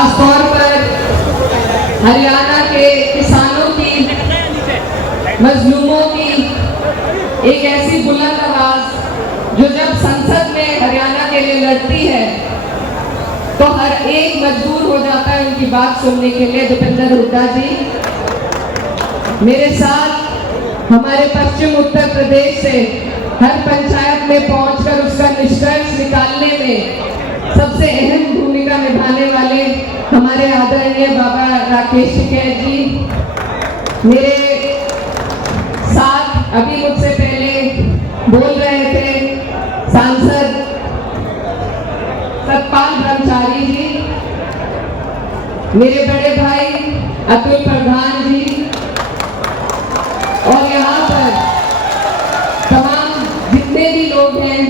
खासतौर पर हरियाणा के किसानों की, मजलूमों की एक ऐसी बुलंद आवाज जो जब संसद में हरियाणा के लिए लड़ती है तो हर एक मजबूर हो जाता है उनकी बात सुनने के लिए। भूपेंद्र हुड्डा जी मेरे साथ हमारे पश्चिम उत्तर प्रदेश से हर पंचायत में पहुंचकर उसका निष्कर्ष निकालने में सबसे अहम भूमिका निभाने वाले हमारे आदरणीय बाबा राकेश टिकैत जी, मेरे साथ अभी मुझसे पहले बोल रहे थे सांसद सतपाल ब्रह्मचारी जी, मेरे बड़े भाई अतुल प्रधान जी, और यहाँ पर तमाम जितने भी लोग हैं,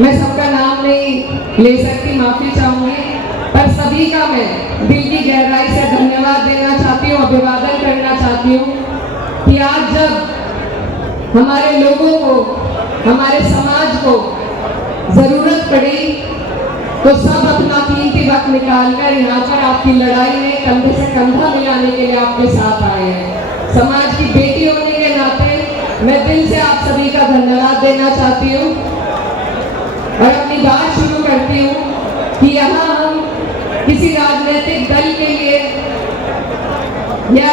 मैं सबका नाम नहीं ले सकती, माफी चाहूंगी, पर सभी का मैं दिल की गहराई से धन्यवाद देना चाहती हूँ, अभिवादन करना चाहती हूँ कि आज जब हमारे लोगों को, हमारे समाज को जरूरत पड़ी तो सब अपना कीमती वक्त निकालकर यहाँ पर आपकी लड़ाई में कंधे से कंधा मिलाने के लिए आपके साथ आए हैं। समाज की बेटी होने के नाते मैं दिल से आप सभी का धन्यवाद देना चाहती हूँ और अपनी बात शुरू करती हूँ कि यहाँ हम किसी राजनीतिक दल के लिए या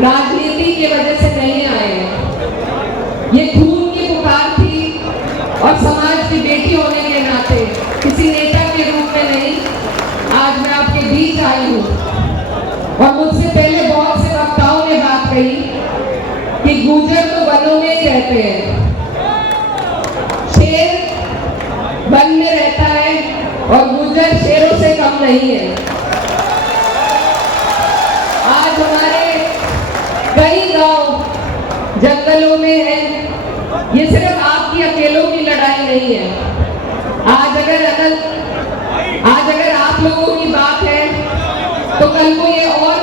राजनीति की वजह से नहीं आए हैं। ये खून की पुकार थी और समाज की बेटी होने के नाते किसी नेता के रूप में नहीं, आज मैं आपके बीच आई हूँ। और मुझसे पहले बहुत से वक्ताओं ने बात कही कि गुर्जर तो वनों में ही रहते हैं, शेर वन में रहता है और गुर्जर शेरों से कम नहीं है। आज हमारे कई गांव जंगलों में हैं, ये सिर्फ आपकी अकेलों की लड़ाई नहीं है। आज अगर आप लोगों की बात है तो कल को ये और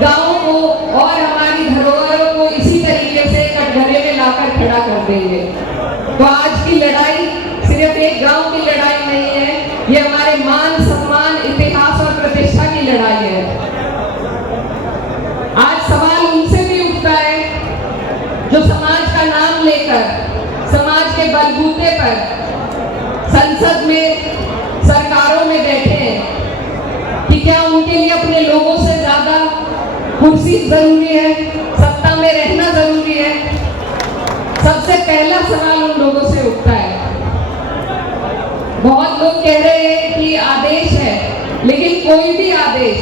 गांवों को और हमारी धरोहरों को इसी तरीके से कटघरे में लाकर खड़ा कर देंगे। तो आज की लड़ाई सिर्फ एक गांव की लड़ाई नहीं है, ये हमारे मान सम्मान, इतिहास और प्रतिष्ठा की लड़ाई है। आज सवाल उनसे भी उठता है जो समाज का नाम लेकर, समाज के बलबूते पर संसद में, सरकारों में बैठे हैं कि क्या उनके लिए अपने लोगों से ज्यादा कुर्सी जरूरी है, सत्ता में रहना जरूरी है। सबसे पहला सवाल उन लोगों से उठता है। बहुत लोग कह रहे हैं कि आदेश है, लेकिन कोई भी आदेश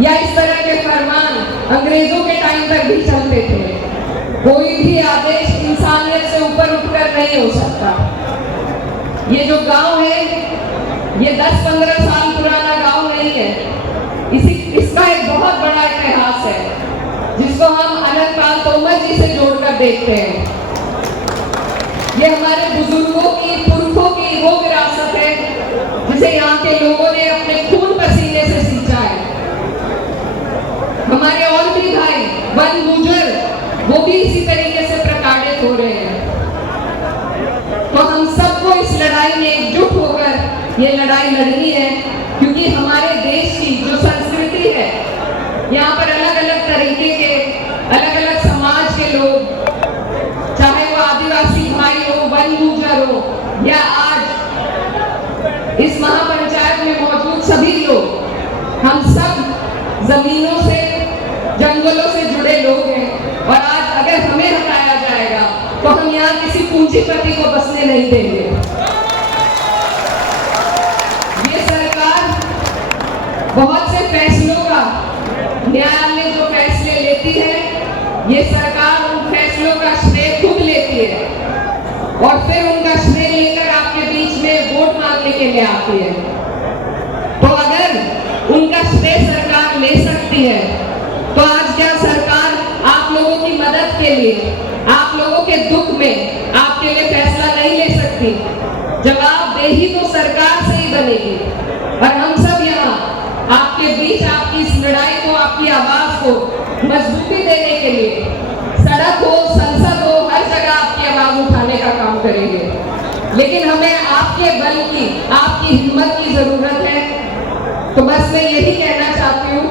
या इस तरह के फरमान अंग्रेजों के टाइम तक भी चलते थे। कोई भी आदेश इंसानियत से ऊपर उठकर नहीं हो सकता। ये जो गांव है ये 10-15 साल पुराना गांव नहीं है, इसका एक बहुत बड़ा इतिहास है जिसको हम अनंतपाल तोमर जी से जोड़कर देखते हैं। ये हमारे बुजुर्गों की, पुरखों की वो विरासत है जिसे यहाँ के लोगों ने अपने खून पसीने से सींचा है। हमारे और भी भाई वन गुर्जर वो भी इसी तरीके से प्रताड़ित हो रहे हैं। तो हम सबको इस लड़ाई में एकजुट होकर ये लड़ाई लड़नी है, क्योंकि हमारे देश की जो संस्कृति है, यहाँ पर अलग अलग तरीके के, अलग अलग समाज के लोग, चाहे वो आदिवासी भाई हो, वन गुर्जर हो, या आज इस महापंचायत में मौजूद सभी लोग, हम सब जमीनों से, जंगलों से जुड़े लोग हैं। और आज अगर हमें हटाया जाएगा तो हम यहाँ किसी पूंजीपति को बसने नहीं देंगे। ये सरकार बहुत से फैसलों का, न्यायालय जो फैसले लेती है, ये सरकार उन फैसलों का श्रेय खुद लेती है और फिर उनका श्रेय लेकर आपके बीच में वोट मांगने के लिए आती है। तो अगर उनका श्रेय सरकार ले सकती है तो आज क्या सरकार आप लोगों की मदद के लिए, आप लोगों के दुख में आपके लिए फैसला नहीं ले सकती? जवाबदेही तो सरकार से ही बनेगी। और हम सब यहाँ आपके बीच आपकी इस लड़ाई को, आपकी आवाज को मजबूती देने के लिए सड़क हो, संसद हो, हर जगह आपकी आवाज उठाने का काम करेंगे। लेकिन हमें आपके बल की, आपकी हिम्मत की जरूरत है। तो बस मैं यही कहना चाहती हूँ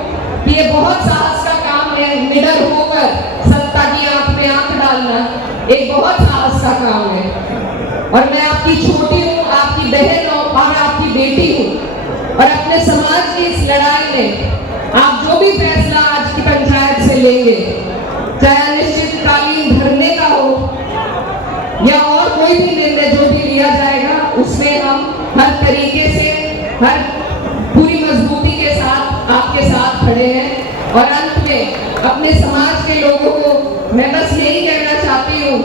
कि ये बहुत साहस का काम है, निडर होकर सत्ता की आंख में आंख डालना एक बहुत साहस का काम है। और मैं आपकी छोटी हूँ, आपकी बहन हूँ और आपकी बेटी हूँ, और अपने समाज की इस लड़ाई में आप जो भी फैसला आज की पंचायत से लेंगे, चाहे अनिश्चितकालीन धरने का हो या और कोई भी निर्णय जो भी लिया जाएगा, उसमें हम हर तरीके से, हर पूरी मजबूती के साथ आपके साथ खड़े हैं। और अंत में अपने समाज के लोगों को मैं बस यही कहना चाहती हूँ,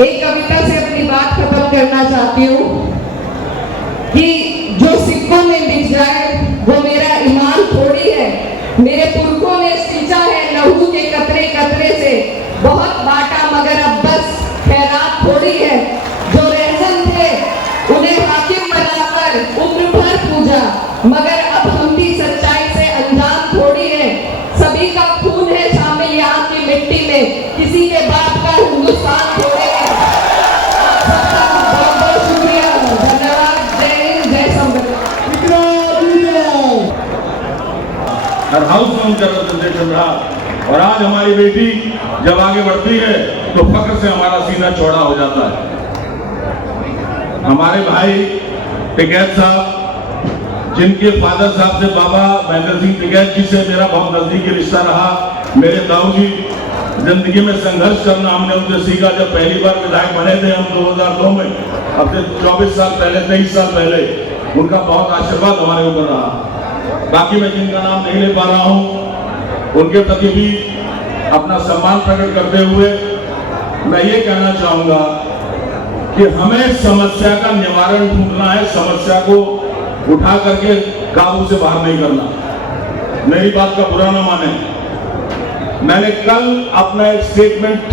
एक कविता से अपनी बात खत्म करना चाहती हूँ कि जो सिक्कों में बिक जाए वो मेरा ईमान थोड़ी है, मेरे पुरखों ने सींचा है लहू के कतरे कतरे से, बहुत बांटा मगर अब बस खैरात थोड़ी है। जो रहसन थे उन्हें हाकिम बनाकर उम्र भर पूजा, मगर अब हम भी सच्चाई से अनजान थोड़ी है। सभी का खून है शामिल यहाँ की मिट्टी में, किसी के बाप का हिंदुस्तान थोड़े है। आप सबका बहुत बहुत शुक्रिया, धन्यवाद, जय हिंद, जय संविधान। हर हाउस में उनका रिप्रेजेंटेशन रहा, और आज हमारी बेटी जब आगे बढ़ती है तो फक्र से हमारा सीना चौड़ा हो जाता है। हमारे भाई टिकैत साहब, जिनके फादर साहब से बाबा महेंद्र सिंह टिकैत जी से मेरा बहुत नजदीकी रिश्ता रहा, मेरे ताऊ जी, जिंदगी में संघर्ष करना हमने उनसे सीखा। जब पहली बार विधायक बने थे हम 2002 में, अब से 24 साल पहले, 23 साल पहले, उनका बहुत आशीर्वाद हमारे ऊपर रहा। बाकी मैं जिनका नाम नहीं ले पा रहा हूं, उनके प्रति भी अपना सम्मान प्रकट करते हुए मैं ये कहना चाहूंगा कि हमें समस्या का निवारण ढूंढना है, समस्या को उठा करके काबू से बाहर नहीं करना। मेरी बात का बुरा ना माने, मैंने कल अपना एक स्टेटमेंट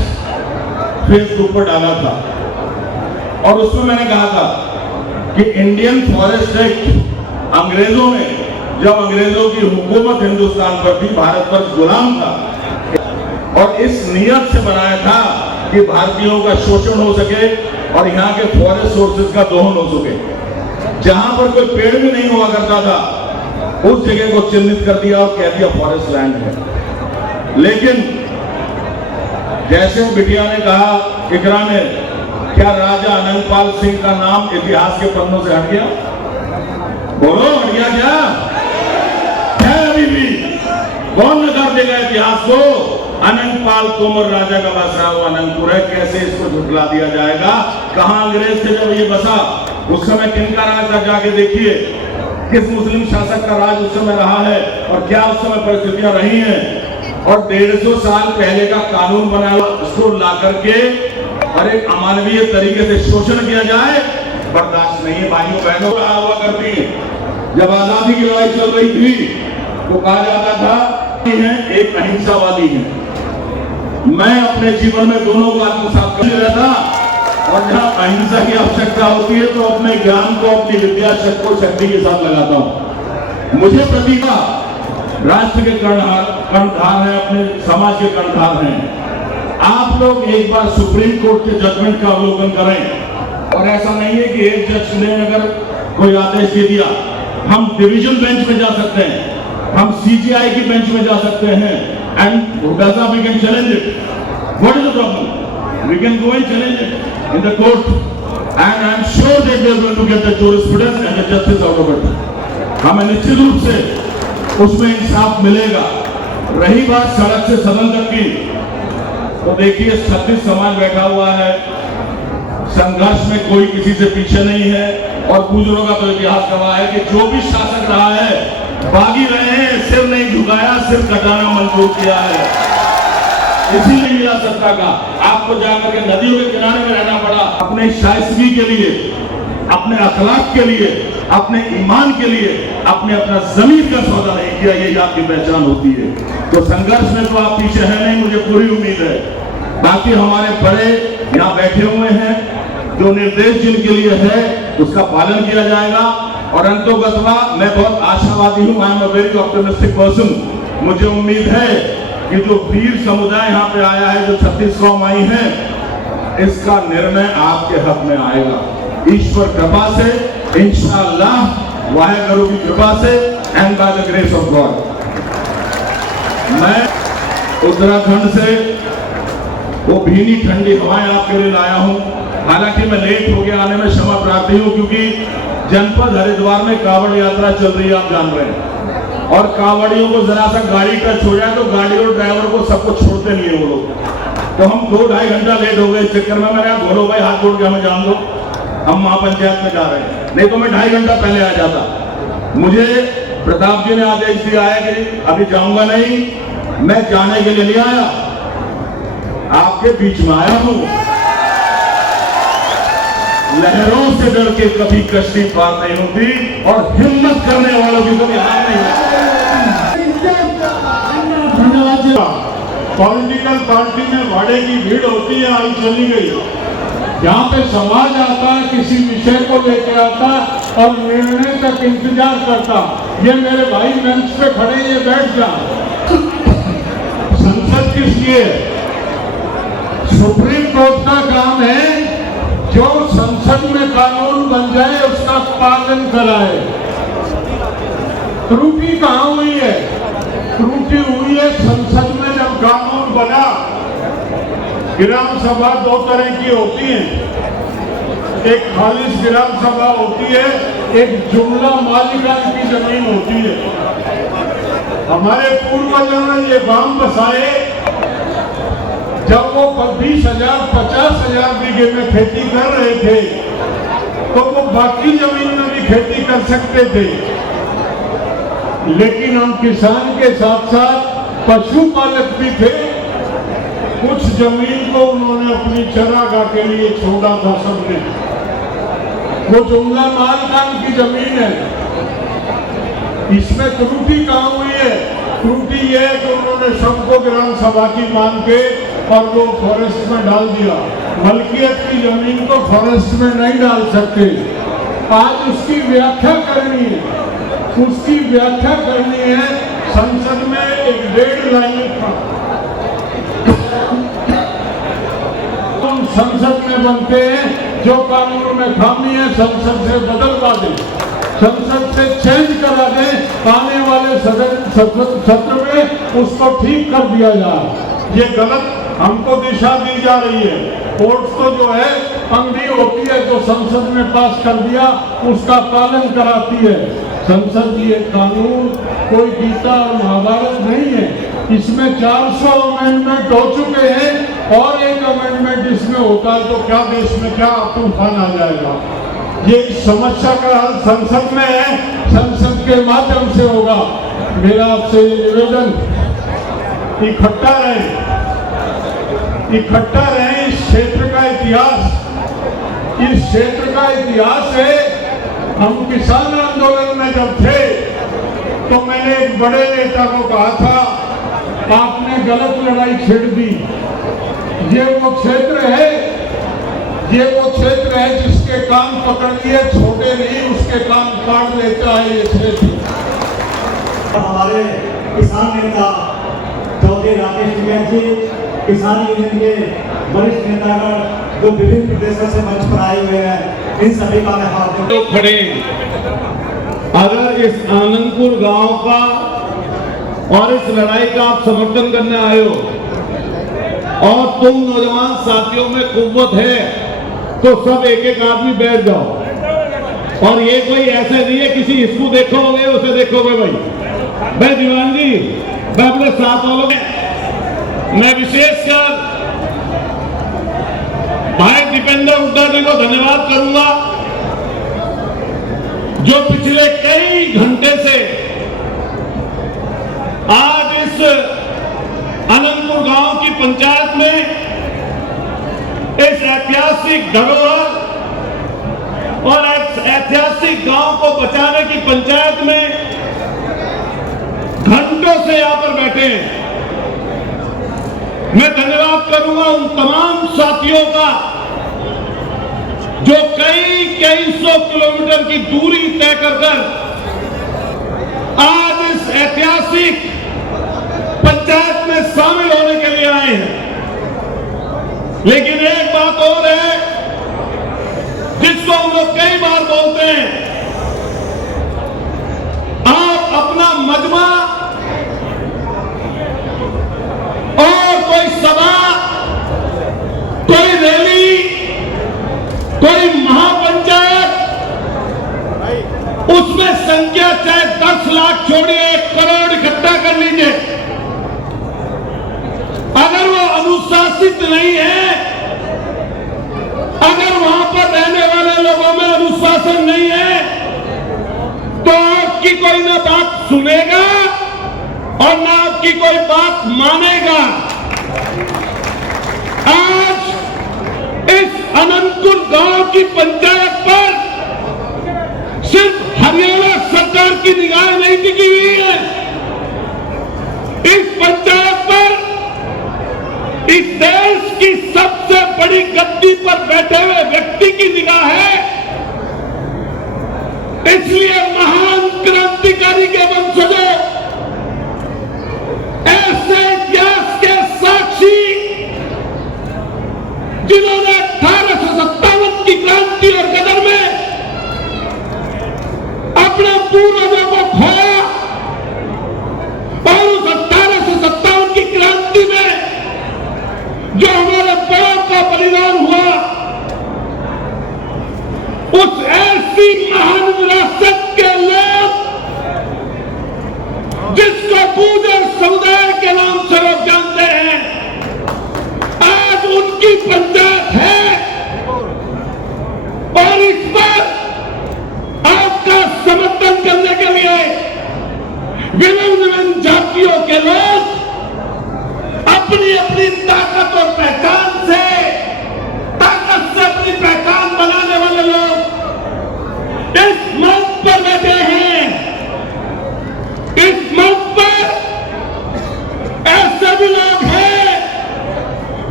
फेसबुक पर डाला था और उसमें मैंने कहा था कि इंडियन फॉरेस्ट एक्ट अंग्रेजों ने, जब अंग्रेजों की हुकूमत हिंदुस्तान पर थी, भारत पर गुलाम था, और इस नियत से बनाया था कि भारतीयों का शोषण हो सके और यहाँ के फॉरेस्ट सोर्सेज का दोहन हो सके। जहां पर कोई पेड़ भी नहीं हुआ करता था, उस जगह को चिन्हित कर दिया और कह दिया फॉरेस्ट लैंड है। लेकिन जैसे बिटिया ने कहा, इकरा ने, क्या राजा अनंगपाल सिंह का नाम इतिहास के पन्नों से हट गया? बोलो, हट गया क्या? है अभी भी? कौन नकार देगा इतिहास को? अनंगपाल तोमर राजा का बसा हुआ अनंतपुर है, कैसे इसको झुठला दिया जाएगा? कहां अंग्रेज थे जब ये बसा? उस समय किनका राज था? जाके देखिए किस मुस्लिम शासक का राज उस समय रहा है और क्या उस समय परिस्थितियां रही हैं। और 150 साल पहले का कानून बना हुआ, उसको ला करके और एक अमानवीय तरीके से शोषण किया जाए, बर्दाश्त नहीं है। भाइयों बहनों रहा हुआ करती है। जब आजादी की लड़ाई चल रही थी तो कहा जाता था एक अहिंसावादी है। मैं अपने जीवन में दोनों को आत्मसात कर रहता, और जहां अहिंसा की आवश्यकता होती है तो अपने ज्ञान को, अपनी विद्या शक्ति के साथ लगाता हूं। मुझे प्रतिभा राष्ट्र के कर्णधार है, अपने समाज के कर्णधार हैं। आप लोग एक बार सुप्रीम कोर्ट के जजमेंट का अवलोकन करें, और ऐसा नहीं है कि एक जज ने अगर कोई आदेश दे दिया, हम डिवीजन बेंच में जा सकते हैं, हम सीजीआई की बेंच में जा सकते हैं, and we can challenge it. What is the problem? We can go and challenge it in the court, and I am sure that we are going to get the jurisprudence and the justice out of it. हमें निश्चित रूप से उसमें इंसाफ मिलेगा। रही बात सड़क से सदन तक की, तो देखिए 36 समाज बैठा हुआ है, संघर्ष में कोई किसी से पीछे नहीं है, और बुजुर्गों का तो इतिहास गवाह है कि जो भी शासक रहा है बागी रहे हैं, सिर नहीं झुकाया, सिर कटाना मंजूर किया है। इसीलिए मिला सत्ता का। आपको जाकर के नदियों के किनारे में रहना पड़ा, अपने शाइस्तगी के लिए, अपने अखलाक के लिए, अपने ईमान के लिए, अपना जमीन का सौदा नहीं किया। यही आपकी पहचान होती है। तो संघर्ष में तो आप पीछे है नहीं, मुझे पूरी उम्मीद है। बाकी हमारे बड़े यहाँ बैठे हुए हैं, जो निर्देश जिनके लिए है उसका पालन किया जाएगा। और अंतोगतवा मैं बहुत आशावादी हूँ, I am a very optimistic person. मुझे उम्मीद है कि जो वीर समुदाय यहाँ पे आया है, जो 36 कौम आई है, इसका निर्णय आपके हक में आएगा। ईश्वर कृपा से इंशाअल्लाह वाहेगुरु की कृपा से and by the grace of God मैं उत्तराखंड से वो भीनी ठंडी हवाएं आपके लिए लाया हूं। हालांकि मैं लेट हो गया आने में, क्षमा प्रार्थी हूं, क्योंकि जनपद हरिद्वार में कांवड़ यात्रा चल रही है, आप जान रहे हैं, और कांवड़ियों को जरा सा गाड़ी टच हो जाए तो गाड़ी और ड्राइवर को सबको छोड़ते नहीं है वो लोग। तो हम 2-2.5 घंटा लेट हो गए इस चक्कर में। मैंने कहा बोलो भाई हाथ जोड़ के हमें जान दो, हम महापंचायत में जा रहे हैं, नहीं तो मैं 2.5 घंटा पहले आ जाता। मुझे प्रताप जी ने आदेश दिया है कि अभी जाऊंगा नहीं, मैं जाने के लिए नहीं आया, आपके बीच में आया हूं। लहरों से डर के कभी कश्ती पार नहीं होती और हिम्मत करने वालों की कभी हार नहीं होती। धन्यवाद। पॉलिटिकल पार्टी में भाड़े की भीड़ होती है, आई चली गई। यहाँ पे समाज आता है, किसी विषय को लेके आता और निर्णय तक इंतजार करता। ये मेरे भाई मंच पे खड़े, ये बैठ जा। संसद किस लिए? सुप्रीम कोर्ट का काम है जो संसद में कानून बन जाए उसका पालन कराए। त्रुटि कहाँ हुई है? त्रुटि हुई है संसद में जब कानून बना। ग्राम सभा 2 तरह की होती है, एक खालिश ग्राम सभा होती है, एक जुमला मालिकान की जमीन होती है। हमारे पूर्वजों ने ये गांव बसाए जब वो 20,000 50,000 बीघे में खेती कर रहे थे, तो वो बाकी जमीन में भी खेती कर सकते थे। लेकिन हम किसान के साथ साथ पशुपालक भी थे। कुछ जमीन को उन्होंने अपनी चरागाह के लिए छोड़ा था सबने। वो जुमला मालकान की जमीन है। इसमें त्रुटि कहाँ हुई है? त्रुटि ये है कि उन्होंने सबको ग्राम सभा की मान के और वो फॉरेस्ट में डाल दिया। मलकियत की जमीन को फॉरेस्ट में नहीं डाल सकते। आज उसकी व्याख्या करनी है, उसकी व्याख्या करनी है। संसद में एक 1.5 लाइन था, तुम संसद में बनते हैं, जो कानून में खामी है संसद से बदलवा दें, संसद से चेंज करा दें, आने वाले सत्र में उसको ठीक कर दिया जाए। ये गलत हमको दिशा दी जा रही है। कोर्ट तो जो है अंगड़ी होती है, जो संसद में पास कर दिया उसका पालन कराती है। संसद ये कानून कोई गीता और महाभारत नहीं है। इसमें 400 अमेंडमेंट हो चुके हैं और एक अमेंडमेंट इसमें होता है तो क्या देश में क्या तूफान आ जाएगा। ये समस्या का हल संसद में है, संसद के माध्यम से होगा। मेरा आपसे निवेदन, इकट्ठा रहे। इस क्षेत्र का इतिहास, इस क्षेत्र का इतिहास है। हम किसान आंदोलन में जब थे तो मैंने एक बड़े नेता को कहा था, आपने गलत लड़ाई छेड़ दी। ये वो क्षेत्र है, ये वो क्षेत्र है जिसके कान पकड़ लिए छोटे नहीं, उसके कान काट लेता है ये क्षेत्र। हमारे किसान नेता चौधरी राकेश टिकैत जी, किसान यूनियन के वरिष्ठ नेतागण जो विभिन्न प्रदेशों से मंच पर आए हुए हैं, इन सभी का मैं हाथ तो खड़े। अगर इस आनंदपुर गांव का और इस लड़ाई का आप समर्थन करने आए हो और तुम नौजवान साथियों में कुव्वत है तो सब एक आदमी बैठ जाओ। और ये कोई ऐसे नहीं है किसी इसको देखोगे उसे देखोगे। भाई दीवान जी, मैं अपने साथ वालों में मैं विशेषकर भाई दीपेंद्र हुड्डा जी को धन्यवाद करूंगा, जो पिछले कई घंटे से आज इस आनंदपुर गांव की पंचायत में इस ऐतिहासिक धरोहर और ऐतिहासिक गांव को बचाने की पंचायत में घंटों से यहां पर बैठे हैं। मैं धन्यवाद करूंगा उन तमाम साथियों का जो कई सौ किलोमीटर की दूरी तय कर आज इस ऐतिहासिक पंचायत में शामिल होने के लिए आए हैं। लेकिन एक बात और है जिसको हम लोग कई बार बोलते हैं, उसमें संख्या चाहे 10 लाख छोड़िए 1 करोड़ इकट्ठा कर लीजिए, अगर वो अनुशासित नहीं है, अगर वहां पर रहने वाले लोगों में अनुशासन नहीं है, तो आपकी कोई ना बात सुनेगा और ना आपकी कोई बात मानेगा। आज इस अनंतपुर गांव की पंचायत पर सिर्फ हरियाणा सरकार की निगाह नहीं टिकी हुई है, इस पंचायत पर इस देश की सबसे बड़ी गद्दी पर बैठे हुए व्यक्ति की निगाह है। इसलिए महान क्रांतिकारी के वंशजों, ऐसे इतिहास के साक्षी जिन्होंने 1857 की क्रांति और गदर में अपने पूर्वजों को खोया और उस 1857 की क्रांति में जो हमारे बड़ों का बलिदान हुआ, उस ऐसी महान विरासत के लोग जिसको गुर्जर समुदाय के नाम से लोग जानते हैं, आज उनकी पंचायत है और इस पर आपका समर्थन करने के लिए विभिन्न जातियों के लोग अपनी अपनी ताकत और पहचान से अपनी पहचान बनाने वाले लोग इस मंच पर बैठे हैं। इस मंच पर ऐसे भी लोग हैं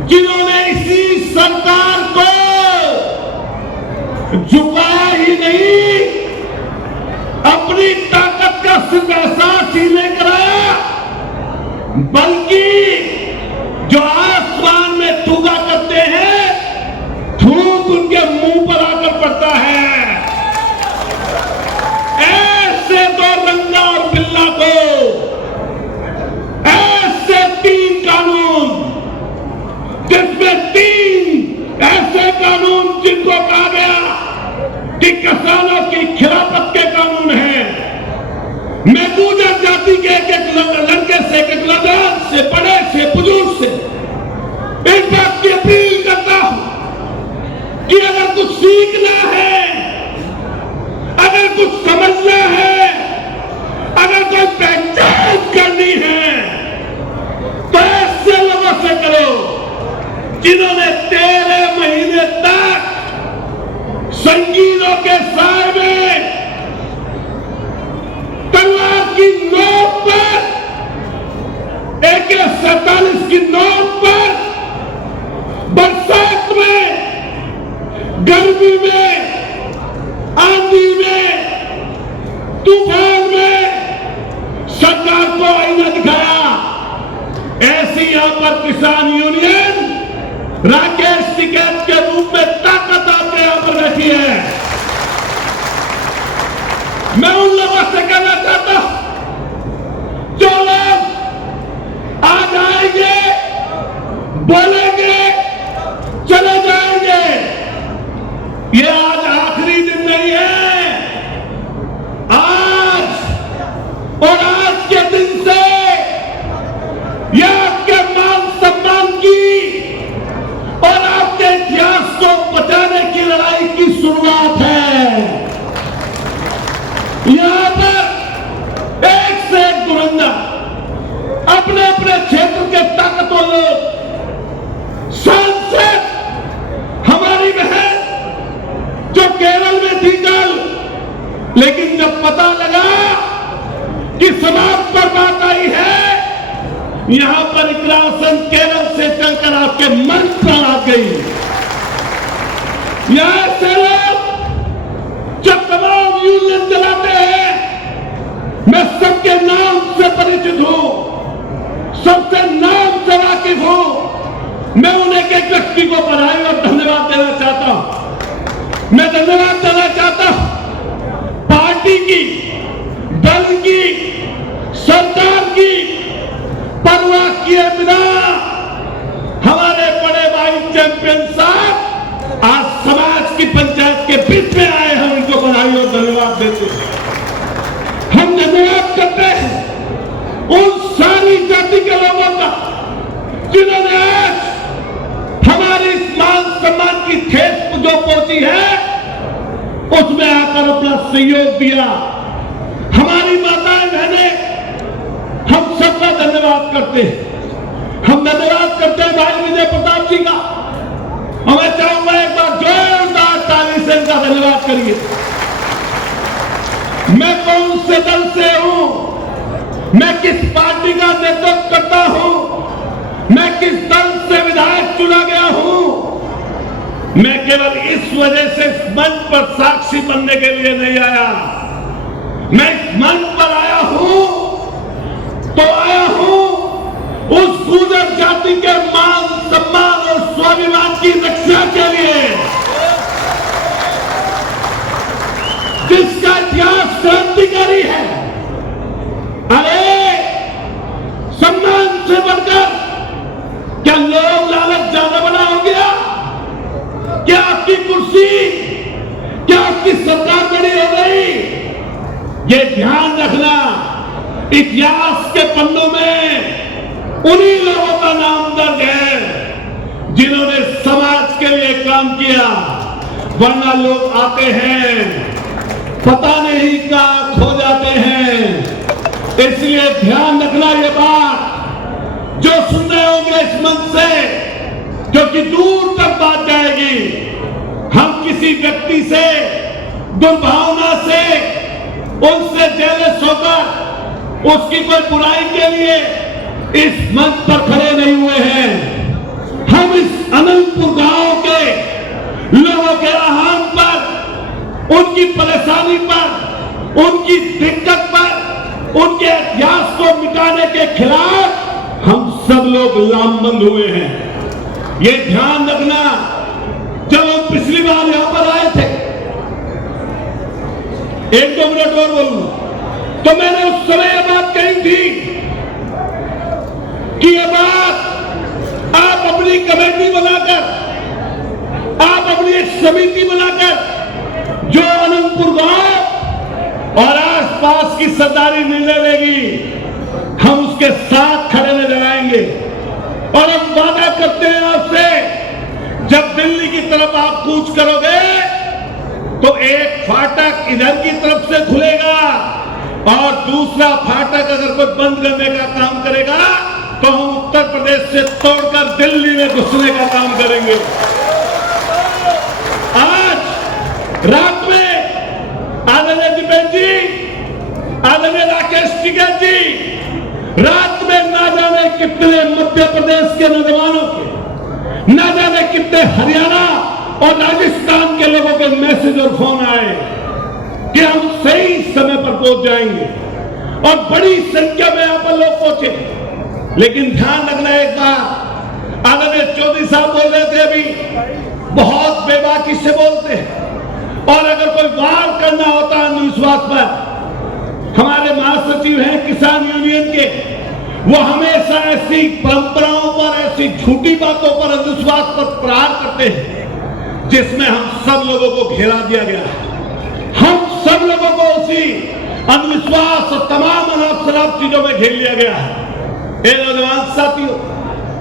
जिन्होंने इसी सरकार को झुकाया ही नहीं, अपनी ताकत का सिर्फ एहसास ही नहीं कराया, बल्कि जो आसमान में थूका करते हैं, थूक उनके मुंह पर आकर पड़ता है। ऐसे दो रंगा और बिल्ला को, ऐसे 3 कानून, जिसमें 3 ऐसे कानून जिनको कहा गया कि किसानों की खिलाफत के कानून हैं। मैं गुर्जर जाति के एक लड़के से, एक लड़का से, बड़े से, बुजुर्ग से इस बात की अपील करता हूं कि अगर कुछ सीखना है, अगर कुछ समझना है, अगर कोई पहचान करनी है, तो ऐसे लोगों से करो जिन्होंने 13 महीने तक संगीनों के साए में तलवार की नोक पर, AK-47 की नोक पर, बरसात में, गर्मी में, आंधी में, तूफान में सरकार को आईना दिखाया। ऐसी यहां पर किसान यूनियन राकेश टिकैत के रूप में ताकत आपके यहां पर बैठी है। मैं उन लोगों से कहना चाहता हूं जो लोग आज आएंगे, बोलेंगे, चले जाएंगे, ये आज आखिरी दिन नहीं है। आज और आज के दिन से यह आपके मान सम्मान की और आपके इतिहास को बचाने की लड़ाई की शुरुआत है। यहां पर एक से एक धुरंधर अपने अपने क्षेत्र के ताकतवर लोग, सांसद हमारी बहन जो केरल में थी कल, लेकिन जब पता लगा कि समाप्त पर बात आई है, यहां पर इकरासन केरल से चलकर आपके मंच पर आ गई। यहां से लोग जब तमाम यूनियन चलाते हैं, मैं सबके नाम से परिचित हूं, सबसे नाम से वाकिफ हूं। मैं उन्हें एक व्यक्ति को बधाई और धन्यवाद देना चाहता हूं। मैं धन्यवाद देना चाहता हूं पार्टी की, दल की, सरकार की परवाह किए बिना हमारे बड़े भाई चैंपियन साहब आज समाज की पंचायत के बीच में आए हैं, उनको बधाई और धन्यवाद देते हैं। अपना सहयोग दिया। हमारी माताएं बहनें, हम सबका धन्यवाद करते हैं। हम धन्यवाद करते हैं भाई विजय प्रताप जी का। और मैं चाहूंगा एक बार जोरदार ताली से इनका धन्यवाद करिए। मैं कौन से दल से हूं, मैं किस पार्टी का नेतृत्व करता हूं, मैं किस दल से विधायक चुना गया हूं, मैं केवल इस वजह से इस मंच पर साक्षी बनने के लिए नहीं आया। मैं इस मंच पर आया हूं तो आया हूं उस गुर्जर जाति के मान सम्मान और स्वाभिमान की रक्षा के लिए, जिसका इतिहास क्रांतिकारी है। अरे सम्मान से बढ़कर क्या लोग लालच ज्यादा बड़ा हो गया? क्या आपकी कुर्सी, क्या आपकी सरकार बड़ी हो गई? ये ध्यान रखना, इतिहास के पन्नों में उन्हीं लोगों का नाम दर्ज है जिन्होंने समाज के लिए काम किया। वरना लोग आते हैं, पता नहीं कहां खो जाते हैं। इसलिए ध्यान रखना ये बात, जो सुन रहे होंगे इस मंच से, जो कि दूर तक बात जाएगी। हम किसी व्यक्ति से दुर्भावना से, उनसे जेलस होकर उसकी कोई बुराई के लिए इस मंच पर खड़े नहीं हुए हैं। हम इस अनंतपुर गांव के लोगों के आह्वान पर, उनकी परेशानी पर, उनकी दिक्कत पर, उनके इतिहास को मिटाने के खिलाफ हम सब लोग लामबंद हुए हैं। ये ध्यान रखना, जब हम पिछली बार यहां पर आए थे, 1-2 मिनट और बोलूंगा, तो मैंने उस समय यह बात कही थी कि ये बात आप अपनी कमेटी बनाकर, आप अपनी एक समिति बनाकर जो अनंतपुर गांव और आसपास की सरदारी निर्णय लेगी, हम उसके साथ खड़े नजर आएंगे। और हम वादा करते हैं आपसे, जब दिल्ली की तरफ आप कूच करोगे तो एक फाटक इधर की तरफ से खुलेगा और दूसरा फाटक अगर कोई बंद करने का काम करेगा तो हम उत्तर प्रदेश से तोड़कर दिल्ली में घुसने का काम करेंगे। आज रात में आदरणीय दीपेश जी, आदरणीय राकेश टिकैत जी, रात में ना जाने कितने मध्य प्रदेश के नौजवानों के, ना जाने कितने हरियाणा और राजस्थान के लोगों के मैसेज और फोन आए कि हम सही समय पर पहुंच जाएंगे, और बड़ी संख्या में यहां पर लोग पहुंचे। लेकिन ध्यान रखना एक बात, आदरणीय चौधरी साहब बोल रहे थे अभी, बहुत बेबाकी से बोलते हैं, और अगर कोई वार करना होता है अंधविश्वास पर, हमारे महासचिव हैं किसान यूनियन के, वो हमेशा ऐसी परंपराओं पर, ऐसी झूठी बातों पर, अंधविश्वास पर प्रहार करते हैं जिसमें हम सब लोगों को घेरा दिया गया है। हम सब लोगों को उसी अंधविश्वास और तमाम अनाप शराब चीजों में घेर लिया गया है। ये नौजवान साथियों,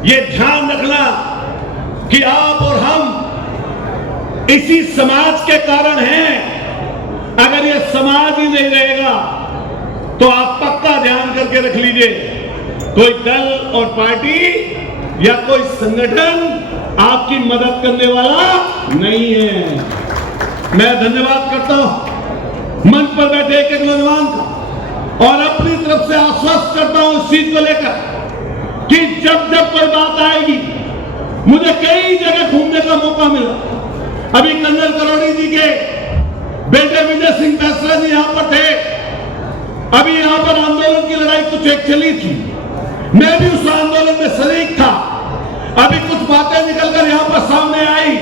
ये ध्यान रखना कि आप और हम इसी समाज के कारण हैं। अगर ये समाज ही नहीं रहेगा तो आप पक्का ध्यान करके रख लीजिए, कोई दल और पार्टी या कोई संगठन आपकी मदद करने वाला नहीं है। मैं धन्यवाद करता हूं मंच पर बैठे एक नौजवान का, और अपनी तरफ से आश्वस्त करता हूं इस चीज को लेकर कि जब जब कोई बात आएगी, मुझे कई जगह घूमने का मौका मिला। अभी कर्नल करोड़ी जी के बेटे विजय सिंह फैसला जी यहां पर थे। अभी यहां पर आंदोलन की लड़ाई कुछ एक चली थी, मैं भी उस आंदोलन में शरीक था। अभी कुछ बातें निकलकर यहां पर सामने आई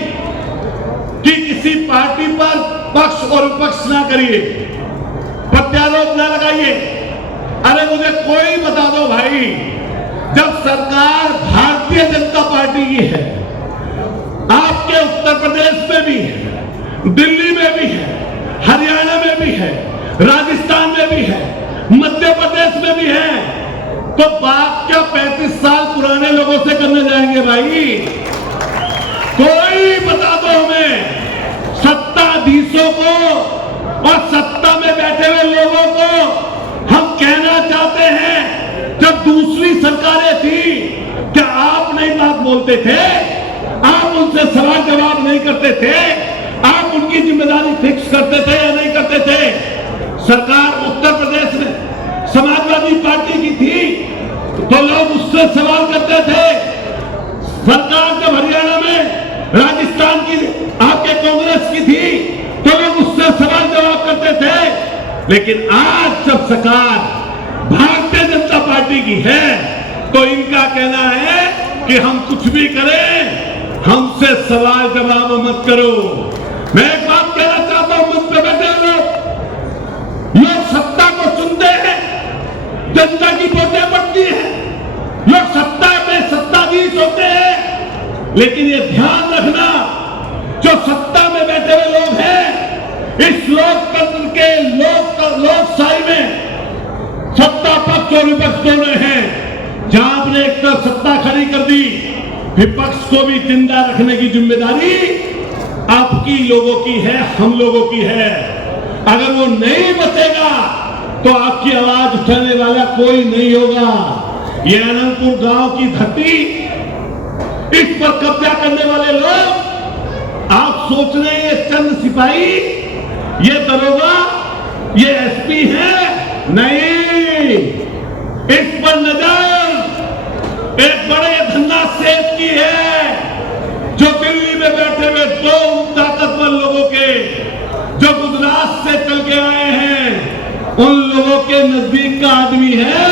कि किसी पार्टी पर पक्ष और विपक्ष ना करिए, प्रत्यारोप न लगाइए। अरे मुझे कोई बता दो भाई, जब सरकार भारतीय जनता पार्टी की है, आपके उत्तर प्रदेश में भी है, दिल्ली में भी है, हरियाणा में भी है, राजस्थान में भी है, मध्य प्रदेश में भी है, तो बात क्या 35 साल पुराने लोगों से करने जाएंगे भाई? कोई बता दो हमें, सत्ताधीशों को और सत्ता में बैठे हुए लोगों को हम कहना चाहते हैं, जब दूसरी सरकारें थी क्या आप नहीं बात बोलते थे? आप उनसे सवाल जवाब नहीं करते थे? आप उनकी जिम्मेदारी फिक्स करते थे या नहीं करते थे? सरकार उत्तर प्रदेश में समाजवादी पार्टी की थी तो लोग उससे सवाल करते थे। सरकार जब हरियाणा में राजस्थान की आपके कांग्रेस की थी तो लोग उससे सवाल जवाब करते थे। लेकिन आज जब सरकार भारतीय जनता पार्टी की है तो इनका कहना है कि हम कुछ भी करें, हमसे सवाल जवाब मत करो। मैं एक बात कहना चाहता हूं, मुझ पे बैठे लोग सत्ता को चुनते हैं, जनता की वोटें पड़ती हैं, लोग सत्ता में सत्ताधीश होते हैं। लेकिन ये ध्यान रखना, जो सत्ता में बैठे हुए लोग हैं, इस लोकतंत्र के लोकशाही में सत्ता पक्ष और विपक्ष दोनों हैं। जहां आपने एक तरफ सत्ता खड़ी कर दी, विपक्ष को भी जिंदा रखने की जिम्मेदारी आपकी लोगों की है, हम लोगों की है। अगर वो नहीं बचेगा तो आपकी आवाज उठाने वाला कोई नहीं होगा। ये अनंतपुर गांव की धरती, इस पर कब्जा करने वाले लोग, आप सोच रहे हैं ये चंद सिपाही, ये दरोगा, ये एसपी है? नहीं, इस पर नजर एक बड़े धन्ना सेठ की है, जो दिल्ली में बैठे हुए दो ताकतवर लोगों के, जो गुजरात से चल के आए हैं, उन लोगों के नजदीक का आदमी है।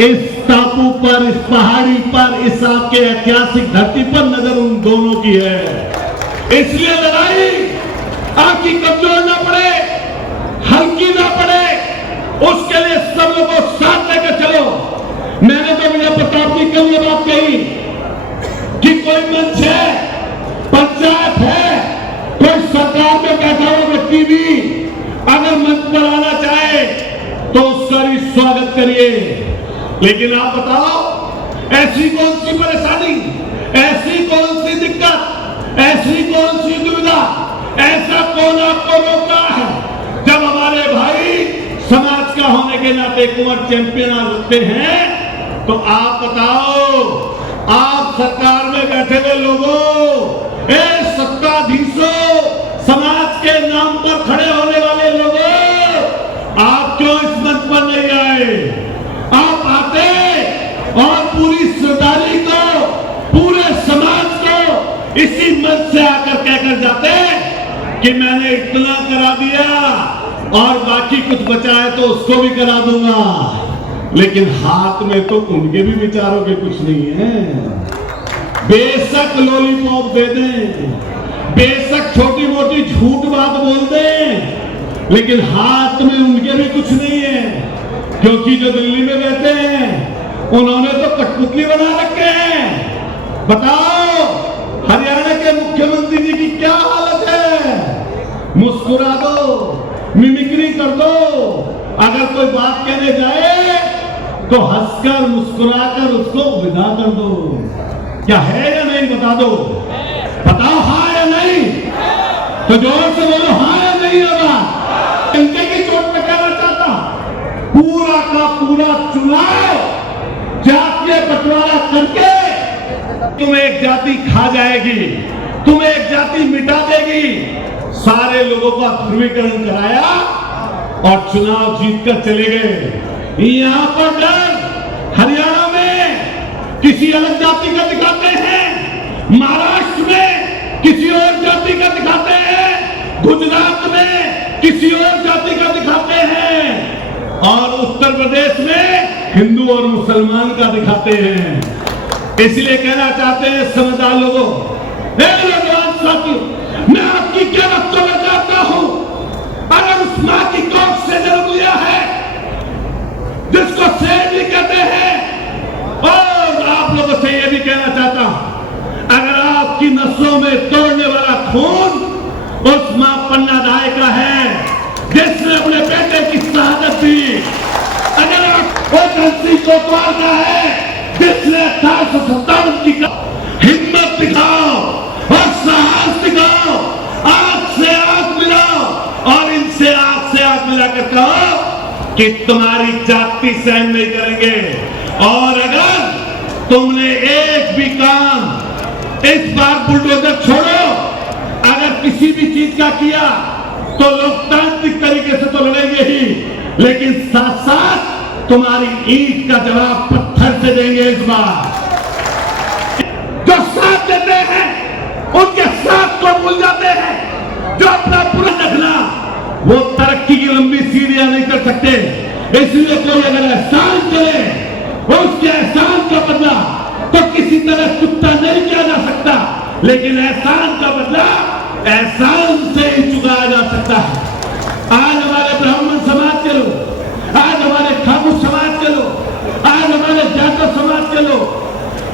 इस टापू पर, इस पहाड़ी पर, इस आपके ऐतिहासिक धरती पर नजर उन दोनों की है। इसलिए लड़ाई आपकी कमजोर ना पड़े, हल्की ना पड़े, उसके लिए सब लोगों को साथ लेकर चलो। मैंने तो विजय प्रताप जी कल ये बात कही कि कोई मंच है, पंचायत है, कोई सरकार में बैठा हुआ व्यक्ति भी अगर मंच पर आना चाहे तो उसका भी स्वागत करिए। लेकिन आप बताओ, ऐसी कौन सी परेशानी, ऐसी कौन सी दिक्कत, ऐसी कौन सी दुविधा, ऐसा कौन आपको रोकता है? जब हमारे भाई समाज का होने के नाते कुंवर चैंपियन लगते हैं तो आप बताओ, आप सरकार में बैठे हुए लोगों, सत्ताधीशों, समाज के नाम पर खड़े होने वाले लोगों, आप क्यों इस मंच पर नहीं आए? आप आते और पूरी सरदारी को, पूरे समाज को इसी मंच से आकर कहकर जाते कि मैंने इतना करा दिया और बाकी कुछ बचा है तो उसको भी करा दूंगा। लेकिन हाथ में तो उनके भी विचारों के कुछ नहीं है। बेशक लॉलीपॉप दे दें, बेशक छोटी मोटी झूठ बात बोल दें, लेकिन हाथ में उनके भी कुछ नहीं है। क्योंकि जो दिल्ली में रहते हैं उन्होंने तो कठपुतली बना रखे हैं। बताओ, हरियाणा के मुख्यमंत्री जी की क्या हालत है? मुस्कुरा दो, मिमिक्री कर दो, अगर कोई बात कहने जाए तो हंसकर मुस्कुराकर उसको विदा कर दो। क्या है या नहीं बता दो, बताओ हाँ या नहीं, तो जोर से बोलो हाँ या नहीं होगा। इनके की चोट पे कहना चाहता, पूरा का पूरा चुनाव जातीय बंटवारा करके तुम्हें एक जाति खा जाएगी, तुम्हें एक जाति मिटा देगी। सारे लोगों का ध्रुवीकरण कराया और चुनाव जीतकर चले गए। यहां पर डर हरियाणा में किसी अलग जाति का दिखाते हैं, महाराष्ट्र में किसी और जाति का दिखाते हैं, गुजरात में किसी और जाति का दिखाते हैं, और उत्तर प्रदेश में हिंदू और मुसलमान का दिखाते हैं। इसलिए कहना चाहते हैं समझदार लोगों, नौजवान साथियों, मैं आपकी क्या वक्तव्य करता हूं। अगर उस मां की कोख से जन्म लिया है जिसको शेर भी कहते हैं, और आप लोगों से यह भी कहना चाहता हूं, अगर आपकी नसों में तोड़ने वाला खून उस मां पन्ना दाई का है जिसने अपने बेटे की शहादत दी, अगर आप वो धरती कोतवाल का है जिसने 1857 की हिम्मत दिखाओ और साहस दिखाओ, आज से आग मिलाओ और इनसे मिलाकर कहो कि तुम्हारी जाति सहन नहीं करेंगे। और अगर तुमने एक भी काम इस बार बुलडोजर छोड़ो, अगर किसी भी चीज का किया तो लोकतांत्रिक तरीके से तो लड़ेंगे ही, लेकिन साथ साथ तुम्हारी ईंट का जवाब पत्थर से देंगे। इस बार जो साथ देते हैं उनके साथ को भूल जाते हैं, जो अपना पूरा रखना वो तरक्की की लंबी सीढ़ियां नहीं कर सकते। इसलिए कोई अगर एहसान करे उसके एहसान का बदला तो किसी तरह चुकता नहीं किया जा सकता, लेकिन एहसान का बदला एहसान से ही चुकाया जा सकता है। आज हमारे ब्राह्मण समाज के लोग, आज हमारे खामोश समाज के लोग, आज हमारे जाटव समाज के लोग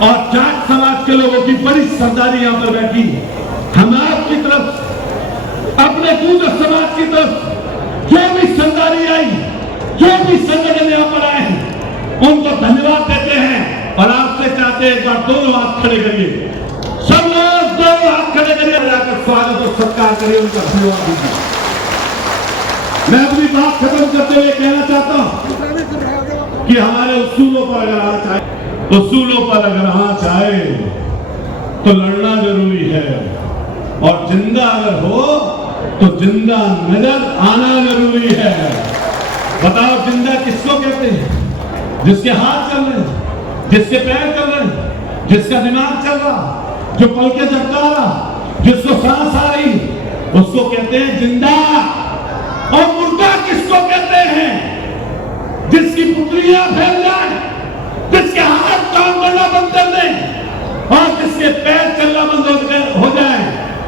और जाट समाज के लोगों की बड़ी सरदारी यहां पर बैठी है। हम आपकी तरफ, अपने पूरे समाज की तरफ जो भी सरदारी आई, जो भी संगठन यहां पर आए हैं, उनको धन्यवाद देते हैं और आपसे चाहते हैं एक बार दोनों हाथ खड़े करिए, सब लोग दोनों हाथ खड़े करिए, जाकर स्वागत और सत्कार करिए, उनका धन्यवाद दीजिए। मैं अपनी बात खत्म करते हुए कहना चाहता हूं कि हमारे उसूलों पर अगर आना चाहे, उसूलों पर अगर आना चाहे तो लड़ना जरूरी है, और जिंदा अगर हो तो जिंदा नजर आना जरूरी है। बताओ जिंदा किसको कहते हैं? जिसके हाथ चल रहे हैं, जिसके पैर चल रहे हैं, जिसका दिमाग चल रहा, जो पल के झपका रहा, जिसको सांस आ रही, उसको कहते हैं जिंदा। और मुर्दा किसको कहते हैं? जिसकी पुतलियां फैल जाए, जिसके हाथ काम करना बंद कर दें और जिसके पैर चलना बंद हो जाए,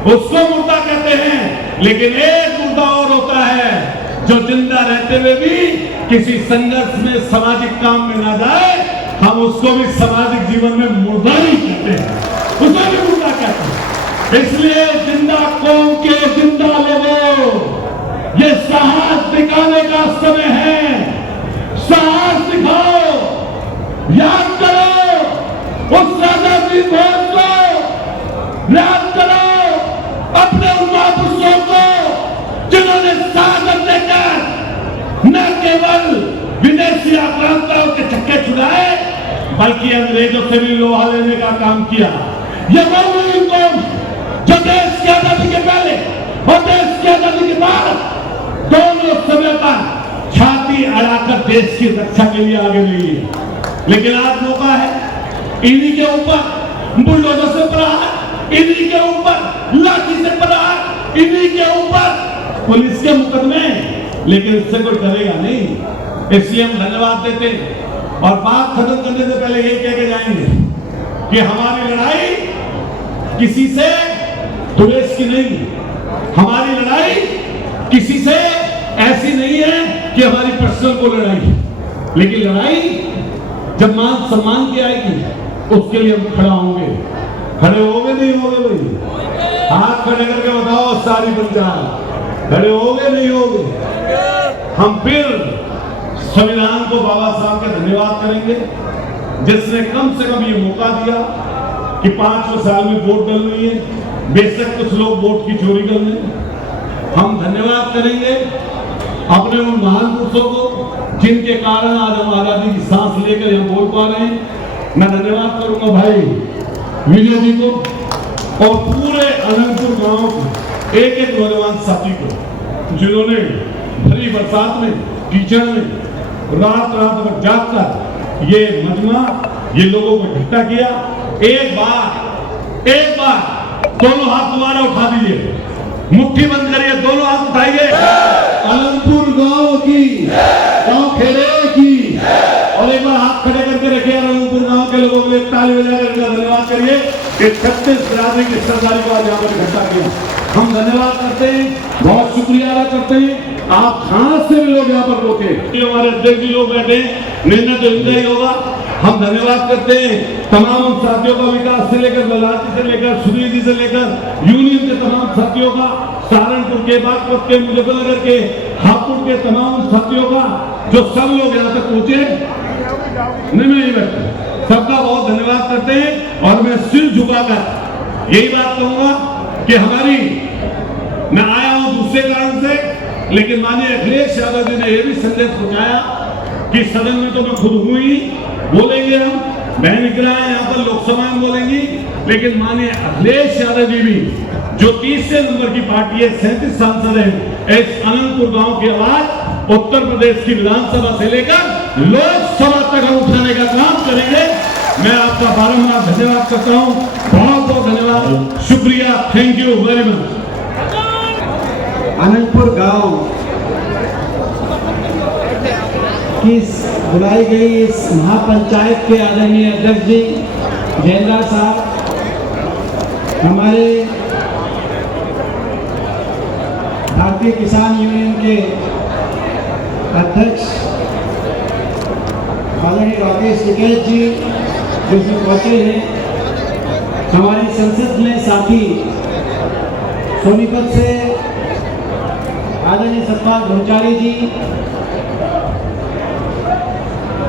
उसको मुर्दा कहते हैं। लेकिन एक मुर्दा और होता है जो जिंदा रहते हुए भी किसी संघर्ष में, सामाजिक काम में ना जाए, हम उसको भी सामाजिक जीवन में मुर्दा ही कहते हैं, उसे भी मुर्दा कहते हैं। इसलिए जिंदा कौम के जिंदा लोगों, ये साहस दिखाने का समय है। साहस दिखाओ, याद करो उस राजा जी भोज को, याद करो अपने उन महापुरुषों को जिन्होंने सागर देकर न केवल विदेशी आक्रांताओं के चक्के छुड़ाए, बल्कि अंग्रेजों से भी लोहा लेने का काम किया। ये वो कौम जो देश की आजादी के पहले और देश की आजादी के बाद दोनों समय पर छाती अड़ाकर देश की रक्षा के लिए आगे रही है। लेकिन आज मौका है, इन्हीं के ऊपर बुलडोजर से प्रहार, इन्हीं के ऊपर लाठी से प्रहार, इन्हीं के ऊपर पुलिस के मुकदमे, लेकिन इससे कोई करेगा नहीं। इसलिए हम धन्यवाद देते और बात खत्म करने से पहले ये कह के जाएंगे कि हमारी लड़ाई किसी से द्वेष की नहीं, हमारी लड़ाई किसी से ऐसी नहीं है कि हमारी पर्सनल को लड़ाई, लेकिन लड़ाई जब मान सम्मान की आएगी उसके लिए हम खड़ा होंगे। खड़े होगे नहीं होगे भाई? हाथ खड़े करके बताओ सारी पंचायत, खड़े होगे नहीं होगे? हम फिर संविधान को बाबा साहब का धन्यवाद करेंगे जिसने कम से कम ये मौका दिया कि 5 साल में वोट डल रही है। बेशक कुछ लोग वोट की चोरी कर लें, हम धन्यवाद करेंगे अपने उन महान पुरुषों को जिनके कारण आज हम आजादी की सांस लेकर यहाँ बोल पा रहे हैं। मैं धन्यवाद करूंगा भाई विजय जी को और पूरे अनंतपुर गांव को, एक एक नौजवान साथी को जिन्होंने भरी बरसात में, कीचड़ में रात भर जागकर ये मजमा, ये लोगों को इकट्ठा किया। एक बार दोनों हाथ दोबारा उठा दीजिए, मुट्ठी बंद करिए, दोनों हाथ उठाइए। अनंतपुर गांव की, गांव खेड़े की, और एक बार हाथ खड़े करके रखिए। अनंतपुर गांव के लोगों को एक ताली बजाकर इनका धन्यवाद करिए कि 36 बिरादरी की सरदारी को आज यहाँ पर इकट्ठा किया। हम धन्यवाद करते हैं, बहुत शुक्रिया अदा करते हैं। आप कहां से भी लोग यहाँ पर रोके, हमारे अध्यक्ष जी लोग बैठे, निर्णय तो इनका ही होगा। हम धन्यवाद करते हैं तमाम साथियों का, विकास से लेकर, ललाटी से लेकर, सुधीर जी से लेकर, यूनियन के तमाम साथियों का, सहारनपुर के, बागपत के, मुजफ्फरनगर के, हापुड़ के तमाम साथियों का, जो सब लोग यहाँ तक पहुंचे। नहीं बैठे, सबका बहुत धन्यवाद करते हैं। और मैं सिर झुकाकर यही बात कहूंगा कि मैं आया हूं दूसरे कारण से लेकिन माननीय अखिलेश यादव जी ने यह भी संदेश पहुंचाया कि सदन में तो मैं खुद हूं ही, बोलेंगे हम, बहन विग्रह यहाँ पर लोकसभा में बोलेंगी, लेकिन माननीय अखिलेश यादव जी भी जो 30 नंबर की पार्टी है, 37 सांसद है, इस अनंतपुर गांव की आवाज उत्तर प्रदेश की विधानसभा से लेकर लोकसभा तक हम उठाने का काम करेंगे। मैं आपका बारंबार धन्यवाद करता हूं, बहुत बहुत धन्यवाद, शुक्रिया, thank you very much. Anantapur गांव की बुलाई गई इस महापंचायत के आदरणीय अध्यक्ष जी जयेंद्र साहब, हमारे भारतीय किसान यूनियन के अध्यक्ष आदरणीय राकेश टिकैत जी जो इसमें पहुंचे हैं, हमारी संसद में साथी सोनीपत से आदरणीय सतपाल भंडारी जी,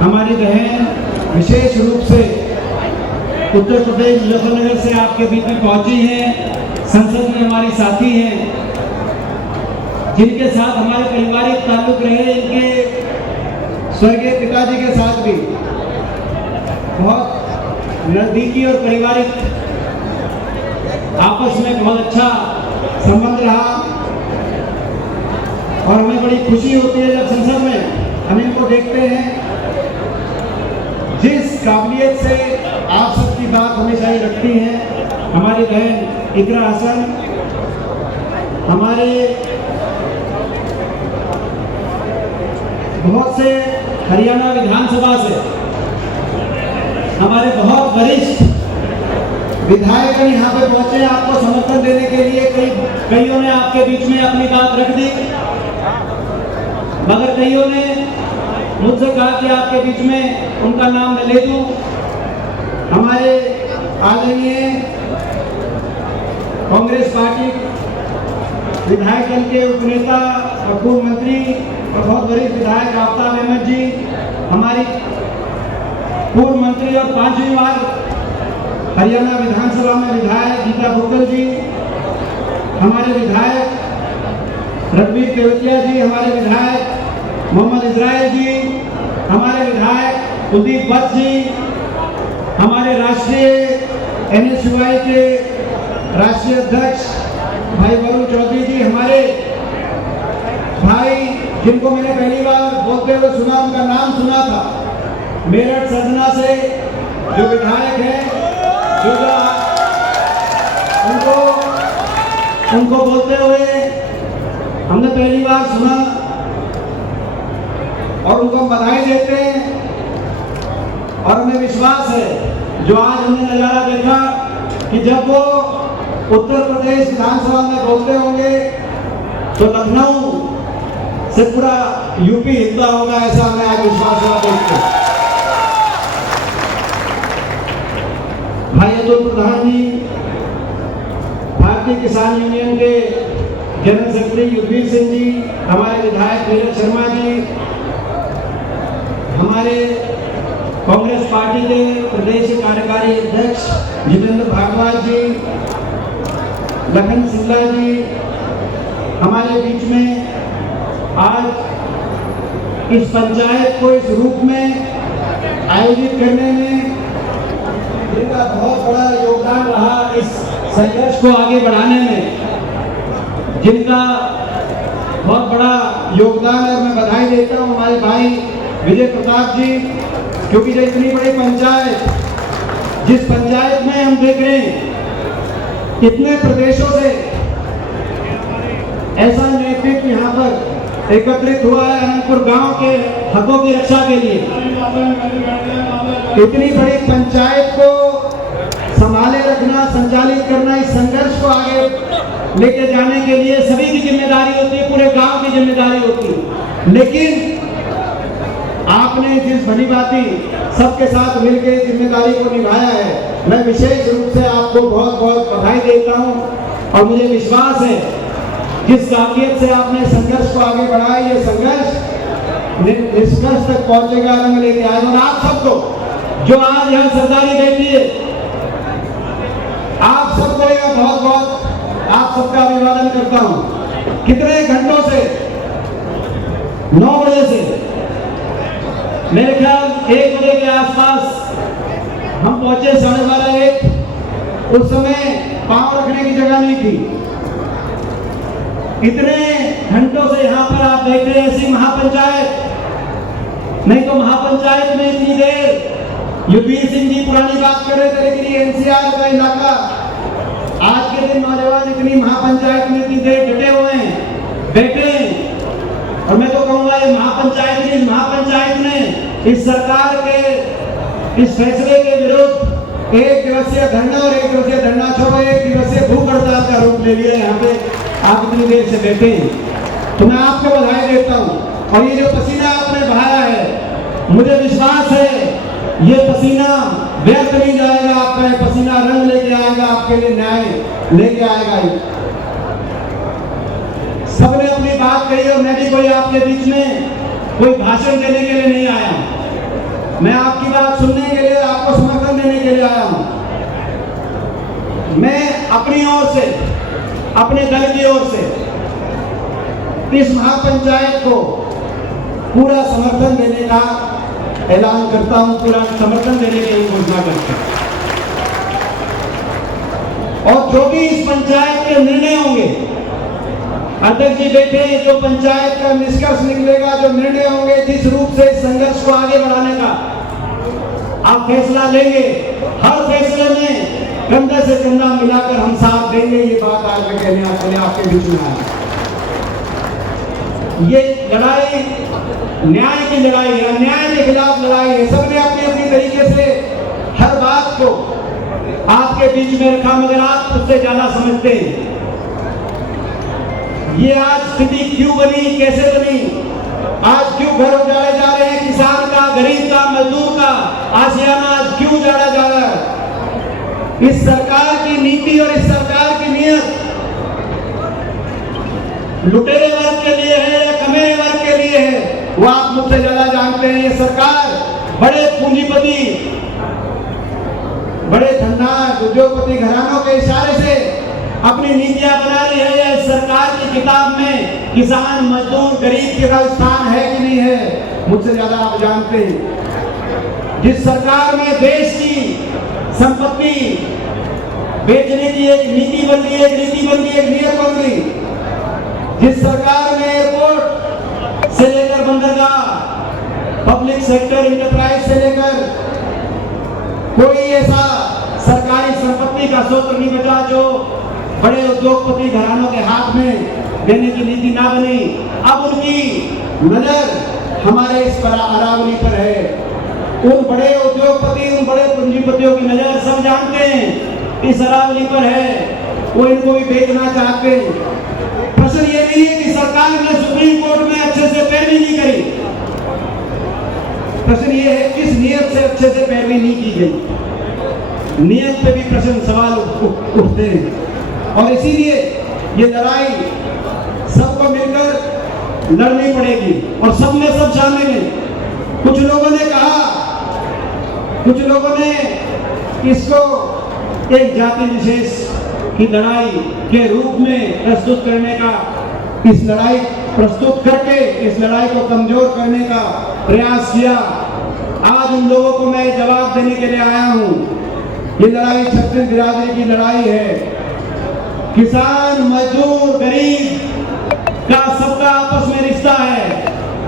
हमारी बहन विशेष रूप से उत्तर प्रदेश मुजफ्फरनगर से आपके बीच में पहुंची हैं, संसद में हमारी साथी हैं, जिनके साथ हमारे पारिवारिक ताल्लुक रहे, इनके स्वर्गीय पिताजी के साथ भी बहुत नजदीकी और पारिवारिक आपस में बहुत अच्छा संबंध रहा और हमें बड़ी खुशी होती है जब संसद में हम इनको देखते हैं। जिस काबिलियत से आप सबकी बात हमेशा ही रखती हैं हमारी बहन इकरा हसन, हमारे बहुत से हरियाणा विधानसभा से हमारे बहुत वरिष्ठ विधायक यहाँ पे पहुंचे आपको समर्थन देने के लिए। कईयों ने आपके बीच में अपनी बात रख दी, मगर कईयों ने मुझसे कहा कि आपके बीच में उनका नाम मैं ले दूं। हमारे आदरणीय कांग्रेस पार्टी विधायक दल के उपनेता और पूर्व मंत्री और बहुत वरिष्ठ विधायक आफ्ताब अहमद जी, हमारी पूर्व मंत्री और 5वीं बार हरियाणा विधानसभा में विधायक गीता बुक्कल जी, हमारे विधायक रघुवीर केवटिया जी, हमारे विधायक मोहम्मद इजराइल जी, हमारे विधायक कुलदीप वत्स जी, हमारे राष्ट्रीय NSUI के राष्ट्रीय अध्यक्ष भाई वरुण चौधरी जी, हमारे भाई जिनको मैंने पहली बार बोलते हुए सुना, उनका नाम सुना था, मेरठ सजना से जो विधायक हैं, उनको बोलते हुए हमने पहली बार सुना और उनको बधाई देते हैं। और हमें विश्वास है जो आज हमने नजारा देखा कि जब वो उत्तर प्रदेश विधानसभा में बोलते होंगे तो लखनऊ से पूरा यूपी हिलता होगा, ऐसा हमें आज विश्वास है। देखते भाई अतुल प्रधान जी, भारतीय किसान यूनियन के जनरल सेक्रेटरी युद्धवीर सिंह जी, हमारे विधायक नीरज शर्मा जी, हमारे कांग्रेस पार्टी के प्रदेश कार्यकारी अध्यक्ष जितेंद्र भागवत जी, लखन सिंगला जी, हमारे बीच में आज इस पंचायत को इस रूप में आयोजित करने में जिनका बहुत बड़ा योगदान रहा, इस संघर्ष को आगे बढ़ाने में जिनका बहुत बड़ा योगदान है, मैं बधाई देता हूं हमारे भाई विजय प्रताप जी, क्योंकि जो इतनी बड़ी पंचायत, जिस पंचायत में हम देख रहे हैं कितने प्रदेशों से ऐसा नेतृत्व यहाँ पर एकत्रित हुआ है अनंतपुर गांव के हकों की रक्षा के लिए। इतनी बड़ी पंचायत को संभाले रखना, संचालित करना, इस संघर्ष को आगे लेके जाने के लिए सभी की जिम्मेदारी होती है, पूरे गांव की जिम्मेदारी होती है। लेकिन आपने जिस भली भांति सबके साथ मिलकर जिम्मेदारी को निभाया है, मैं विशेष रूप से आपको बहुत बहुत बधाई देता हूं। और मुझे विश्वास है जिस काबिलियत से आपने संघर्ष को आगे बढ़ाया, ये संघर्ष निष्कर्ष तक पहुंचेगा, रंग लेके आएगा। और आप सबको जो आज यहाँ सरदारी बैठी है, आप सबको यह बहुत बहुत आप सबका अभिवादन करता हूं। कितने घंटों से 9 बजे से मेरे ख्याल 1 बजे के आसपास हम पहुंचे, 12:30-1। उस समय पांव रखने की जगह नहीं थी। इतने घंटों से यहाँ पर आप देख रहे हैं ऐसी महापंचायत, नहीं तो महापंचायत में इतनी देर युगवीर सिंह जी पुरानी बात कर रहे थे, लेकिन ये एनसीआर का इलाका आज के दिन नौजवान इतनी महापंचायत में इतनी देर डटे हुए हैं, बैठे हैं। और मैं तो कहूंगा ये महापंचायत ने इस सरकार के इस फैसले के विरुद्ध 1 दिवसीय धरना और 1 दिवसीय धरना छोड़ो 1 दिवसीय भूख हड़ताल का रूप ले लिया। यहाँ पे आप इतनी देर से बैठे हैं, तो मैं आपको बधाई देता हूँ। और ये जो पसीना आपने बहाया है, मुझे विश्वास है ये पसीना व्यर्थ नहीं जाएगा, आपका पसीना रंग लेके आएगा, आपके लिए न्याय लेके आएगा। सबने अपनी बात कही और मैं भी कोई आपके बीच में कोई भाषण देने के लिए नहीं आया, मैं आपकी बात सुनने के लिए, आपको समर्थन देने के लिए आया हूं। मैं अपनी ओर से, अपने दल की ओर से इस महापंचायत को पूरा समर्थन देने का ऐलान करता हूं, पूरा समर्थन देने की घोषणा करता हूं। और जो भी इस पंचायत के निर्णय होंगे, अध्यक्ष जी बैठे, जो पंचायत का निष्कर्ष निकलेगा, जो निर्णय होंगे, जिस रूप से इस संघर्ष को आगे बढ़ाने का आप फैसला लेंगे, हर फैसले में कंधे से कंधा मिलाकर हम साथ देंगे। ये बात आज मैं कहने आपके लिए आपके बीच में आया। ये लड़ाई न्याय की लड़ाई है, अन्याय के खिलाफ लड़ाई है। सबने अपनी अपनी तरीके से हर बात को आपके बीच में रखा, मगर आप उससे ज्यादा समझते हैं। ये आज स्थिति क्यों बनी, कैसे बनी, आज क्यों घर उजाड़े जा रहे हैं, किसान का, गरीब का, मजदूर का आशियाना आज क्यों उजाड़ा जा रहा है? इस सरकार की नीति और इस सरकार की नीयत लुटेरे वर्ग के लिए है या कमेरे वर्ग के लिए है, वो आप मुझसे ज्यादा जानते हैं। ये सरकार बड़े पूंजीपति, बड़े धनवान उद्योगपति घरानों के इशारे से अपनी नीतियां बना रही है। या इस सरकार की किताब में किसान, मजदूर, गरीब का स्थान है कि नहीं है, मुझसे ज्यादा आप जानते हैं। जिस सरकार में देश की संपत्ति बेचने की एक नीति बन गई, एक नीति बन गई, एक नियत बन गई, जिस सरकार में एयरपोर्ट से लेकर बंदरगाह, पब्लिक सेक्टर इंटरप्राइज से लेकर कोई ऐसा सरकारी संपत्ति का सूत्र नहीं बचा जो बड़े उद्योगपति घरानों के हाथ में देने की नीति ना बनी। अब उनकी नजर हमारे इस अरावली पर है। उन बड़े उद्योगपति, उन बड़े पूंजीपतियों की नजर सब जानते हैं इस अरावली पर है, वो इनको भी बेचना चाहते हैं। प्रश्न ये नहीं है कि सरकार ने सुप्रीम कोर्ट में अच्छे से पैरवी नहीं करी, प्रश्न ये है किस नियत से अच्छे से पैरवी नहीं की गई। नियत पे भी प्रश्न सवाल उठते हैं। और इसीलिए ये लड़ाई सबको मिलकर लड़नी पड़ेगी और सब में सब शामिल हैं। कुछ लोगों ने कहा, कुछ लोगों ने इसको एक जाति विशेष की लड़ाई के रूप में प्रस्तुत करने का, इस लड़ाई प्रस्तुत करके इस लड़ाई को कमजोर करने का प्रयास किया। आज उन लोगों को मैं जवाब देने के लिए आया हूं। ये लड़ाई छत्तीस बिरादरी की लड़ाई है। किसान, मजदूर, गरीब का सबका आपस में रिश्ता है,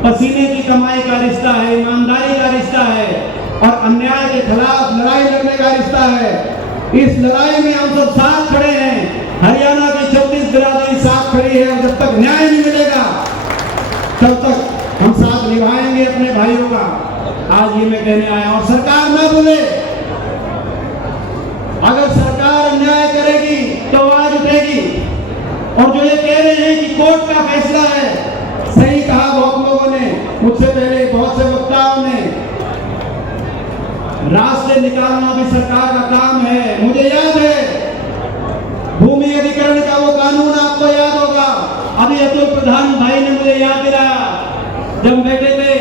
पसीने की कमाई का रिश्ता है, ईमानदारी का रिश्ता है और अन्याय के खिलाफ लड़ाई लड़ने का रिश्ता है। इस लड़ाई में हम सब साथ खड़े हैं। हरियाणा की 36 बिरादरी साथ खड़ी है और जब तक न्याय नहीं मिलेगा तब तक हम साथ निभाएंगे अपने भाइयों का। आज ये मैं कहने आया। और सरकार ना बोले, अगर सरकार अन्याय करेगी तो आवाज उठेगी। और जो ये कह रहे हैं कि कोर्ट का फैसला है, सही कहा बहुत लोगों ने, मुझसे पहले बहुत से वक्ताओं ने, रास्ते निकालना भी सरकार का काम है। मुझे याद है भूमि अधिग्रहण का वो कानून, आपको याद होगा, अभी अतुल प्रधान भाई ने मुझे याद दिलाया, जब बैठे थे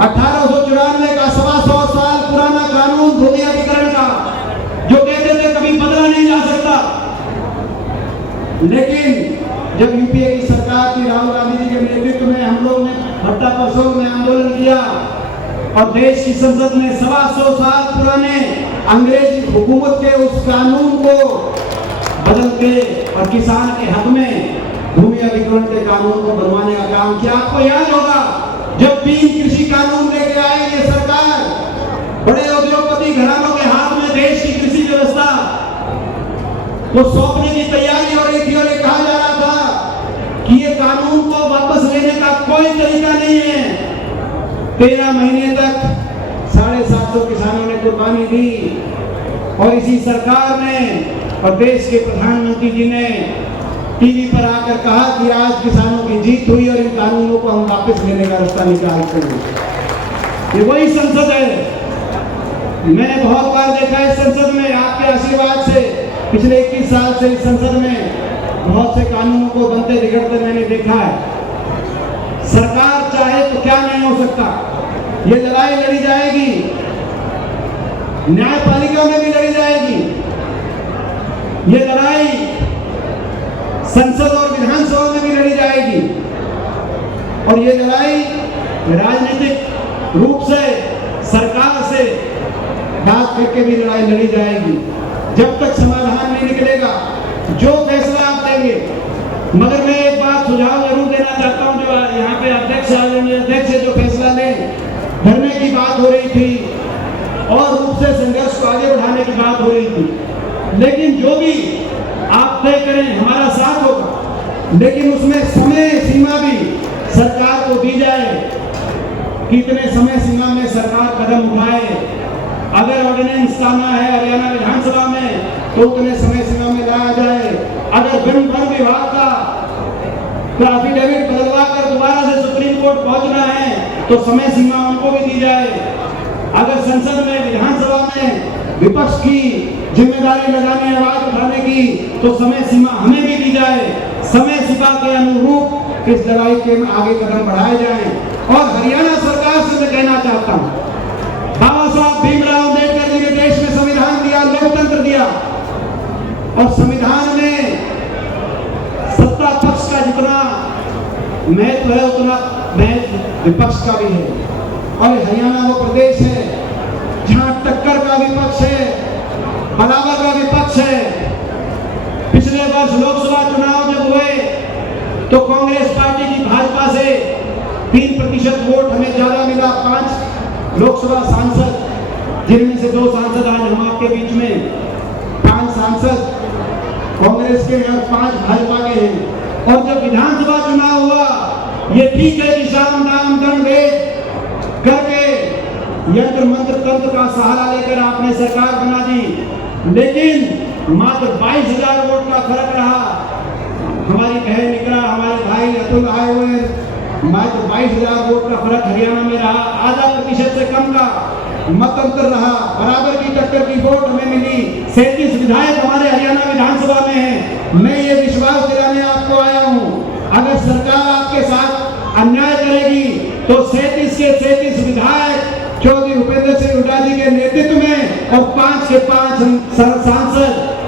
1894 का 125 साल पुराना कानून भूमि अधिग्रहण का, जो कहते थे कभी बदला नहीं जा सकता। लेकिन जब यूपीए की सरकार थी, राहुल गांधी जी के नेतृत्व में, हम लोग और देश की संसद में 125 साल पुराने अंग्रेज हुकूमत के उस कानून को बदल के और किसान के हक में भूमि अधिग्रहण के कानून को बनवाने का काम किया। आपको याद होगा जब 3 कृषि कानून लेके आई ये सरकार, बड़े उद्योगपति घरानों के हाथ में देश की कृषि व्यवस्था को सौंपने की तैयारी हो रही थी और ये कहा जा रहा था कि ये कानून को वापस लेने का कोई तरीका नहीं है। 13 महीने तक 750 किसानों ने कुर्बानी दी और इसी सरकार ने और देश के प्रधानमंत्री जी ने टीवी पर आकर कहा कि आज किसानों की जीत हुई और इन कानूनों को हम वापस लेने का रास्ता निकालते हैं। ये वही संसद है। मैंने बहुत बार देखा है संसद में आपके आशीर्वाद से पिछले 21 साल से इस संसद में बहुत से कानूनों को बनते बिगड़ते मैंने देखा है। सरकार चाहे तो क्या नहीं हो सकता। ये लड़ाई लड़ी जाएगी, न्यायपालिका में भी लड़ी जाएगी। ये लड़ाई संसद और विधानसभा में भी लड़ी जाएगी और ये लड़ाई राजनीतिक रूप से सरकार से बात करके भी लड़ाई लड़ी जाएगी जब तक समाधान नहीं निकलेगा। जो फैसला आप देंगे, मगर मैं एक बात सुझाव जरूर देना चाहता हूं, जो यहाँ पे अध्यक्ष जो फैसला लें, धरने की बात हो रही थी और रूप से संघर्ष को आगे बढ़ाने की बात हो रही थी, लेकिन जो भी आप तय करें हमारा साथ होगा, लेकिन उसमें समय सीमा भी सरकार को दी जाए कि इतने समय सीमा में सरकार कदम उठाए। अगर ऑर्डिनेंस लाना है हरियाणा विधानसभा में तो उतने समय सीमा में लाया जाए। अगर वन विभाग का एफिडेविट बदलवा कर दोबारा से सुप्रीम कोर्ट पहुंचना है तो समय सीमा उनको भी दी जाए। अगर संसद में विधानसभा में विपक्ष की जिम्मेदारी लगाने आवाज उठाने की तो समय सीमा हमें भी दी जाए। समय सीमा के अनुरूप इस लड़ाई के आगे कदम बढ़ाए जाएं। और हरियाणा सरकार से मैं कहना चाहता हूं, बाबा साहब भीमराव अम्बेडकर जी ने देश में संविधान दिया, लोकतंत्र दिया और संविधान में सत्ता पक्ष का जितना महत्व है उतना महत्व विपक्ष का भी है। और हरियाणा वो प्रदेश है जहां टक्कर का विपक्ष है, बराबर का विपक्ष है। पिछले वर्ष लोकसभा चुनाव जब हुए तो कांग्रेस पार्टी की भाजपा से 3% वोट हमें ज्यादा मिला। 5 लोकसभा सांसद, जिनमें से 2 सांसद आज हम आपके बीच में, 5 सांसद कांग्रेस के और 5 भाजपा के हैं। और जब विधानसभा चुनाव हुआ, ये ठीक है कि शाम राम दंड भेद करके यंत्र मंत्र तंत्र का सहारा लेकर आपने सरकार बना दी, लेकिन मात्र 22,000 वोट का फर्क रहा। हमारी बहन निकला, हमारे भाई अतुल आए हुए, मात्र 22,000 वोट का फर्क हरियाणा में रहा। आधा प्रतिशत से कम का मत अंतर रहा। बराबर की टक्कर की वोट हमें मिली। 37 विधायक हमारे हरियाणा विधानसभा में हैं। मैं ये विश्वास दिलाने आपको आया हूँ, अगर सरकार आपके साथ अन्याय करेगी तो 37 के 37 विधायक चौधरी भूपेंद्र सिंह हुड्डा जी के नेतृत्व में और 5 के 5 सांसद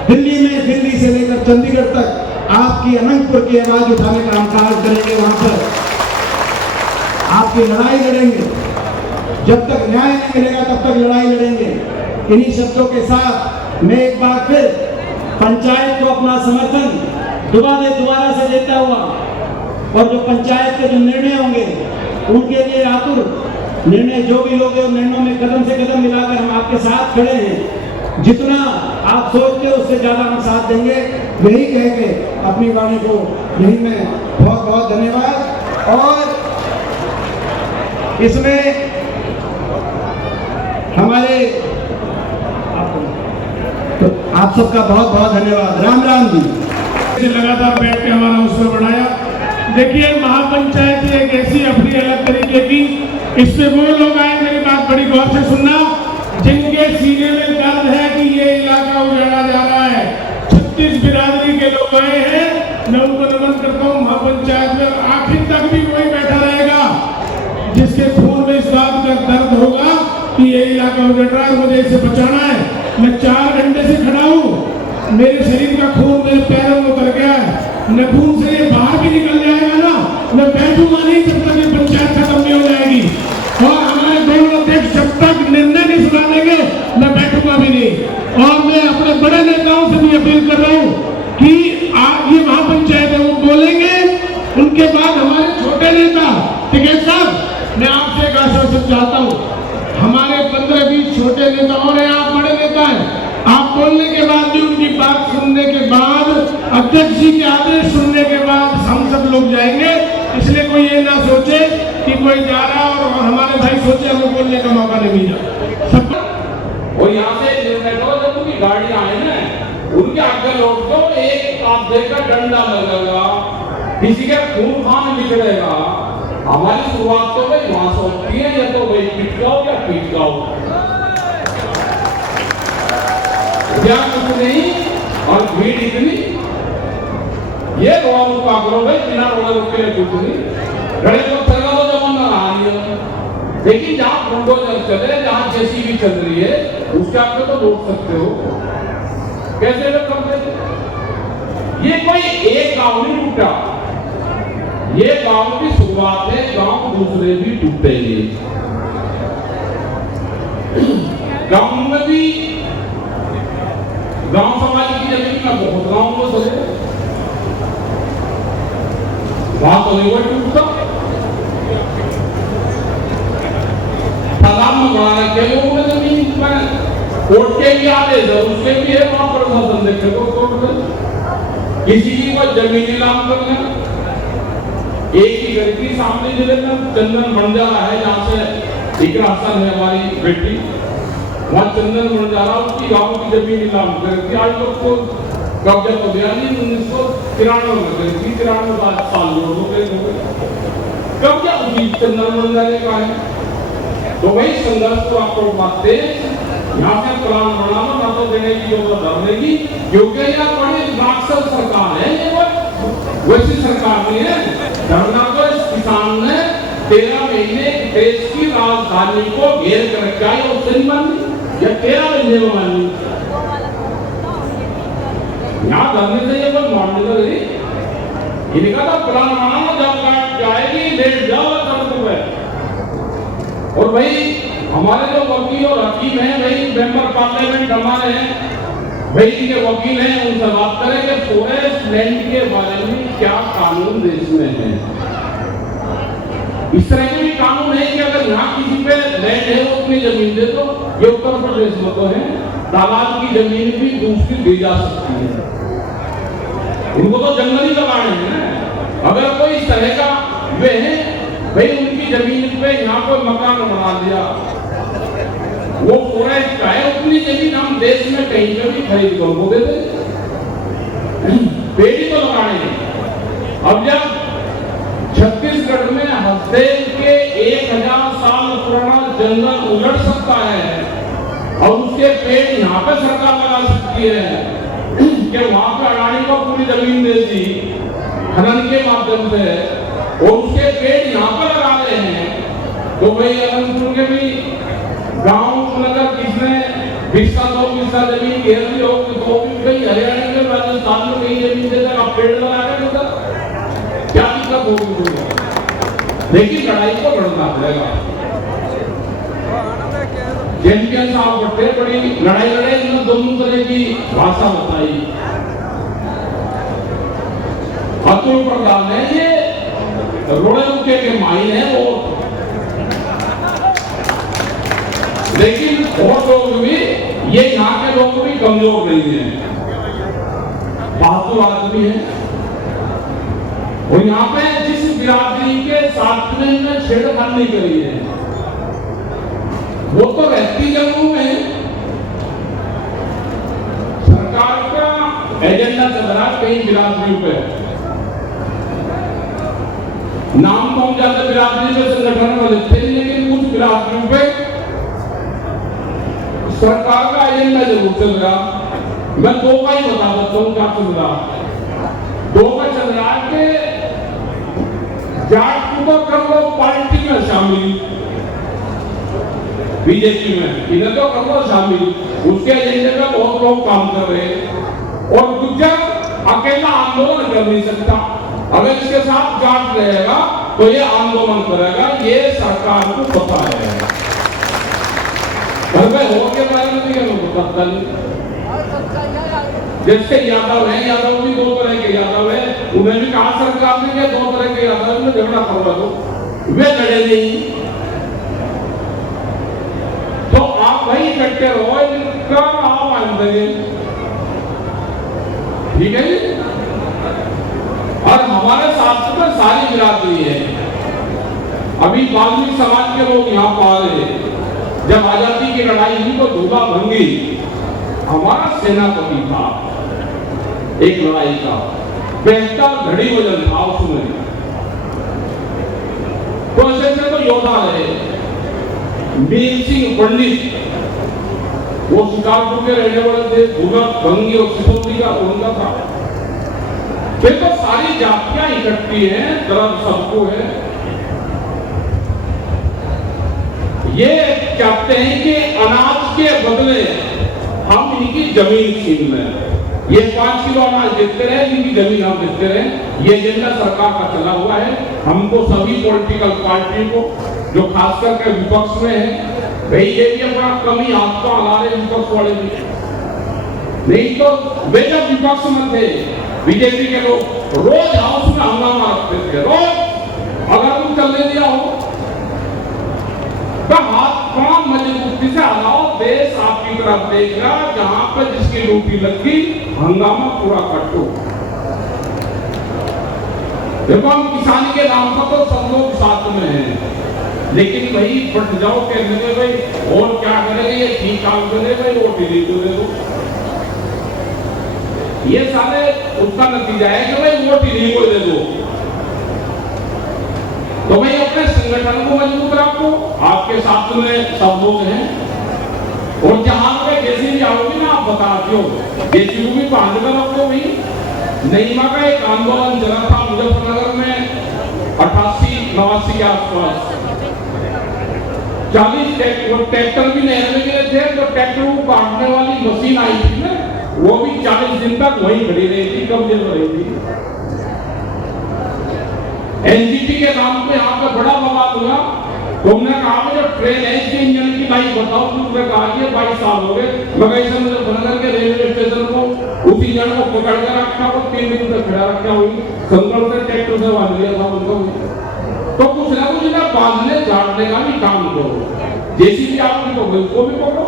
दिल्ली में, दिल्ली से लेकर चंडीगढ़ तक आपकी अनंतपुर की आवाज उठाने का हम कार्य करेंगे। वहां पर आपकी लड़ाई लड़ेंगे। जब तक न्याय नहीं मिलेगा तब तक लड़ाई लड़ेंगे। इन्हीं शब्दों के साथ मैं एक बार फिर पंचायत को अपना समर्थन दोबारा से देता हुआ, और जो पंचायत के जो निर्णय होंगे उनके लिए आतुर निर्णय जो भी लोग हैं उन निर्णयों में कदम से कदम मिलाकर हम आपके साथ खड़े हैं। जितना आप सोचते हो उससे ज्यादा हम साथ देंगे। यही कह के अपनी वाणी को यही में बहुत बहुत धन्यवाद। और इसमें हमारे तो आप सबका बहुत बहुत धन्यवाद। राम राम जी। लगातार बैठ के हमारा उत्सव बढ़ाया। देखिए, महापंचायत एक ऐसी अपनी अलग तरीके की, इसमें वो लोग आए, मेरी बात बड़ी गौर से सुनना, जिनके सीने में दर्द है कि ये इलाका उजाड़ा जा रहा है। 36 बिरादरी के लोग आए हैं, मैं उनको नमन करता हूँ। महापंचायत में आखिर तक भी कोई बैठा रहेगा जिसके खून में इस बात का दर्द होगा कि ये इलाका उजड़ रहा है, मुझे इसे बचाना है। मैं 4 घंटे से खड़ा हूँ, मेरे शरीर का खून मेरे पैरों में उतर गया है। न खून से ये बाहर भी निकल जाएगा ना, मैं बैठूंगा नहीं जब तक ये पंचायत खत्म नहीं हो जाएगी। और हमारे दोनों आश्वासन चाहता हूँ, हमारे 15-20 छोटे नेता और हैं, आप बड़े नेता हैं, आप बोलने के बाद भी उनकी बात सुनने के बाद, अध्यक्ष जी के आदेश सुनने के बाद हम सब लोग जाएंगे। इसलिए कोई ये ना सोचे कि कोई जा रहा और हमारे भाई सोचे हमें बोलने का मौका नहीं मिला। सब और यहाँ से निर्णय करो, जब उनकी गाड़ियां आए ना उनके आगे लौट दो, एक आप देखकर डंडा लगेगा, किसी के खून खान निकलेगा। हमारी शुरुआत तो भाई वहां से होती है, या तो भाई पिटकाओ या पीटकाओ, या कुछ नहीं। और भीड़ इतनी, ये रोड़ा रुका करो भाई, बिना रोड़े रुके कुछ नहीं। गड़े तो चला तो जमाना आ रही है, लेकिन जहाँ बुलडोजर चले, जहाँ जेसीबी चल रही है, उसके आगे तो रोक सकते हो। कैसे लोग करते थे? ये कोई एक गांव नहीं टूटा, ये गांव की शुरुआत है, गांव दूसरे भी टूटेंगे। गांव में भी गांव समाज की जमीन में बहुत गांव को सजे वहां तो नहीं टूटता। तालाब में बना रखे लोगों ने जमीन में, कोर्ट के भी आदेश है, उसके भी है, वहां प्रशासन देखे तो कोर्ट में किसी की कोई जमीन नीलाम करना। एक ही घर की सामने जिले में चंदन बंजारा है, जहाँ से इकरा हसन है हमारी बेटी, वहाँ चंदन बंजारा उसकी गांव की जमीन नीलाम करती। आज लोग को कब्जा तो गया नहीं, 1993 में करती, 93 साल लोग हो गए। कब्जा उसी चंदन बंजारे का है। तो वही संघर्ष को आपको बातें यहाँ से प्लान बनाना, ना तो देने की जरूरत धरने की, क्योंकि यह बड़ी राक्षस सरकार है, ये वैसी सरकार नहीं है। धरना तो इस किसान ने 13 महीने देश की राजधानी को घेर कर रखा है, उससे नहीं मानी, या 13 महीने में मानी। यहाँ धरने से ये कोई मॉडल नहीं, इनका तो प्लान बनाना, जब काट जाएगी लेट जाओ सड़क पे। और भाई हमारे जो वकील और हकीम हैं, भाई मेंबर पार्लियामेंट हमारे हैं, भाई इनके वकील हैं, उनसे बात करें कि फॉरेस्ट लैंड के बारे में क्या कानून देश में है। इस तरह के भी कानून है कि अगर यहाँ किसी पे लैंड है वो अपनी जमीन दे दो। ये उत्तर प्रदेश में तो है, तालाब की जमीन भी दूसरी दी जा सकती है, उनको तो जंगल ही लगाने हैं ना। अगर कोई इस तरह का वे है, भाई उनकी जमीन पे यहाँ कोई मकान बना दिया, वो फॉरेस्ट का है, अपनी जमीन हम देश में कहीं पे भी खरीद कर वो दे दे, पेड़ ही तो लगाने हैं। अब जब छत्तीसगढ़ में हसदेव के 1000 साल पुराना जंगल उजड़ सकता है और उसके पेड़ यहाँ पे सरकार लगा सकती है कि वहां पे अडानी को पूरी जमीन दे दी खनन के माध्यम से, और उसके पेड़ यहाँ पर लगा रहे हैं, तो भाई अनंतपुर के भी गांव नगर किसने 20-2 जमीन घेर ली हो, तो भी कहीं हरियाणा में, राजस्थान में कहीं जमीन दे देगा, पेड़ लगा देगा, क्या दिक्कत होगी? लेकिन लड़ाई को लड़ना पड़ेगा। चैंपियन साहब बढ़ते बड़ी लड़ाई लड़े, इन्होंने दोनों तरह की भाषा बताई। अतुल प्रधान ने ये रोड़े रुके के माइन है वो, लेकिन और लोग भी, ये यहाँ के लोग भी कमजोर नहीं है, बहादुर आदमी है। और यहाँ पे जिस बिरादरी के साथ में छेड़खानी करी है, वो तो रहती जम्मू में। सरकार का एजेंडा चल रहा है कई बिरादरी पे, नाम तो हम ज्यादा बिरादरी में संगठन वाले थे, लेकिन कुछ बिरादरियों पे सरकार का एजेंडा जरूर चल रहा। मैं 2 का ही बता सकता हूँ क्या चल रहा। 2 का चल रहा है कि जाट को कर लो पार्टी में शामिल, बीजेपी में इन्हें तो कर लो शामिल, उसके एजेंडे में बहुत लोग काम कर रहे हैं। और गुज्जर अकेला आंदोलन कर नहीं सकता, अगर इसके साथ जाट रहेगा तो ये आंदोलन करेगा, ये सरकार को पता है। घर में हो के बारे में नहीं पता नहीं। जैसे यादव है, यादव भी 2 तरह के यादव है, उन्हें भी कहा सरकार ने कि 2 तरह के यादव में झगड़ा करवा दो, वे लड़े नहीं। इकट्ठे रहो, इनका आप आएंगे, ठीक है जी। और हमारे साथ में सारी बिरादरी है। अभी वाल्मीकि समाज के लोग यहाँ पा रहे, जब आजादी की लड़ाई हुई तो धूबा भंगी हमारा सेनापति था, एक लड़ाई का 72 घड़ी वजन था उसमें। तो ऐसे तो योद्धा रहे। मीर सिंह पंडित वो शिकारपुर के रहने वाले थे, धूबा भंगी और सिसोदी का उनका था। फिर तो सारी जातियां इकट्ठी हैं, दर्द सबको है। ये कहते हैं कि अनाज के बदले हम इनकी जमीन छीन लें। ये 5 किलो अनाज देते रहे, इनकी जमीन हम देते रहे। ये एजेंडा सरकार का चला हुआ है। हमको सभी पॉलिटिकल पार्टियों को, जो खास करके विपक्ष में है, भाई ये भी अपना कमी हाथ का हला रहे विपक्ष वाले भी। नहीं तो वे जब विपक्ष में थे, बीजेपी के लोग रोज हाउस में हंगामा रखते थे, रोज। अगर तुम चलने दिया हो तो हाथ पांव मजबूती से हलाओ, देश आपकी तरफ देखेगा। जहां पर जिसकी ड्यूटी लगी हंगामा पूरा कटो। देखो हम किसानी के नाम पर तो सब लोग साथ में हैं, लेकिन वही फट जाओ कहने में भाई और क्या करेंगे, ये ठीक काम करे भाई, वो दिल्ली को दे दो। ये सारे उसका नतीजा है कि भाई वोट दिल्ली को दे दो। तो भाई अपने संगठन को मजबूत रखो, आपके साथ में सब लोग हैं। और जहां पे जैसी भी आओगी ना, आप बता दो, जैसी को भी बांध कर रखो भाई। नईमा का एक आंदोलन चला था मुजफ्फरनगर में 88-89 के आसपास। 40 ट्रैक्टर भी नहर में गिरे थे, तो ट्रैक्टर को काटने वाली मशीन आई थी ना, वो भी 40 दिन तक वहीं खड़ी रही थी, कब्जे में रही थी। एनजीटी के नाम पे यहाँ पे बड़ा बवाल हुआ। तुमने कहा जो ट्रेन है इसके इंजन की लाइफ बताओ, तुमने कहा कि 22 साल हो गए। मगर मुजफ्फरनगर के रेलवे स्टेशन को उस इंजन को पकड़ कर रखा, वो 3 दिन तक खड़ा रखा हुई, संकल्प से ट्रैक्टर से बांध लिया था उनको। तो कुछ ना कुछ ना बांधने झाड़ने का भी काम करो। जैसी भी आपकी तो उसको भी पकड़ो।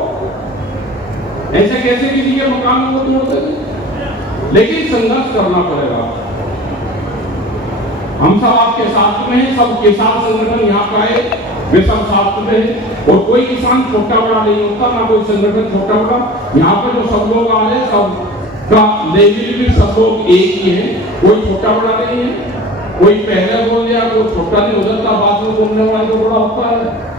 ऐसे कैसे किसी के मकान को तोड़ देंगे? लेकिन संघर्ष करना पड़ेगा। हम सब आपके साथ में हैं, सब किसान संगठन यहाँ का है, वे सब साथ में हैं। और कोई किसान छोटा बड़ा नहीं होता, ना कोई संगठन छोटा बड़ा। यहाँ पे जो सब लोग आ रहे हैं, सब का लेवल भी सब लोग एक ही है, कोई छोटा बड़ा नहीं है। कोई पहले बोल दिया, कोई छोटा नहीं हो जाता, बाद में बोलने वाला तो बड़ा होता है।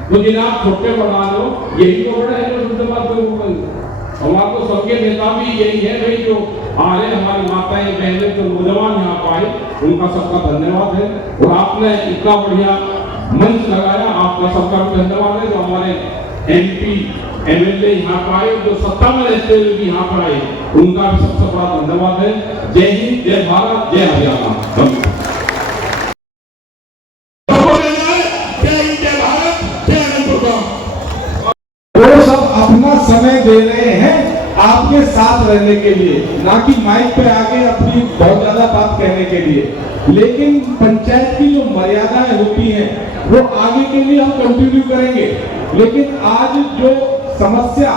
तो जिन्हें आप छोटे बना लो, यही तो बड़ा है जो शुद्ध बात बोलेंगे। हमारे तो सबके नेता भी यही है भाई, जो आ रहे हमारी माताएं बहनें जो नौजवान यहाँ पाए, उनका सबका धन्यवाद है। और आपने इतना बढ़िया मंच लगाया, आपका सबका भी धन्यवाद है। जो हमारे MP MLA यहाँ पाए, जो सत्ता में रहते हुए भी यहाँ पर आए, उनका भी सबसे बड़ा धन्यवाद है। जय हिंद, जय भारत, जय हरियाणा। वो सब अपना समय दे रहे हैं आपके साथ रहने के लिए, ना कि माइक पे आके अपनी बहुत ज्यादा बात कहने के लिए। लेकिन पंचायत की जो मर्यादाएं होती हैं वो आगे के लिए हम कंटिन्यू करेंगे। लेकिन आज जो समस्या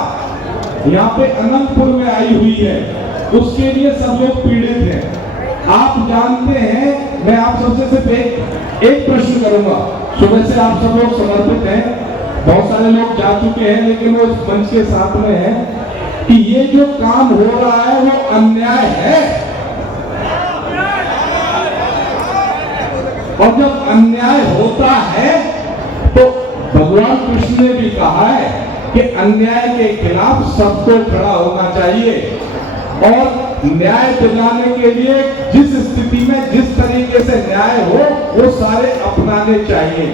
यहाँ पे अनंतपुर में आई हुई है, उसके लिए सब लोग पीड़ित हैं। आप जानते हैं, मैं आप सबसे सिर्फ एक प्रश्न करूंगा। सुबह से आप सब लोग समर्पित हैं, बहुत सारे लोग जा चुके हैं, लेकिन वो इस मंच के साथ में है कि ये जो काम हो रहा है वो अन्याय है। और जब अन्याय होता है तो भगवान कृष्ण ने भी कहा है कि अन्याय के खिलाफ सबको खड़ा होना चाहिए। और न्याय दिलाने के लिए जिस स्थिति में जिस तरीके से न्याय हो, वो सारे अपनाने चाहिए।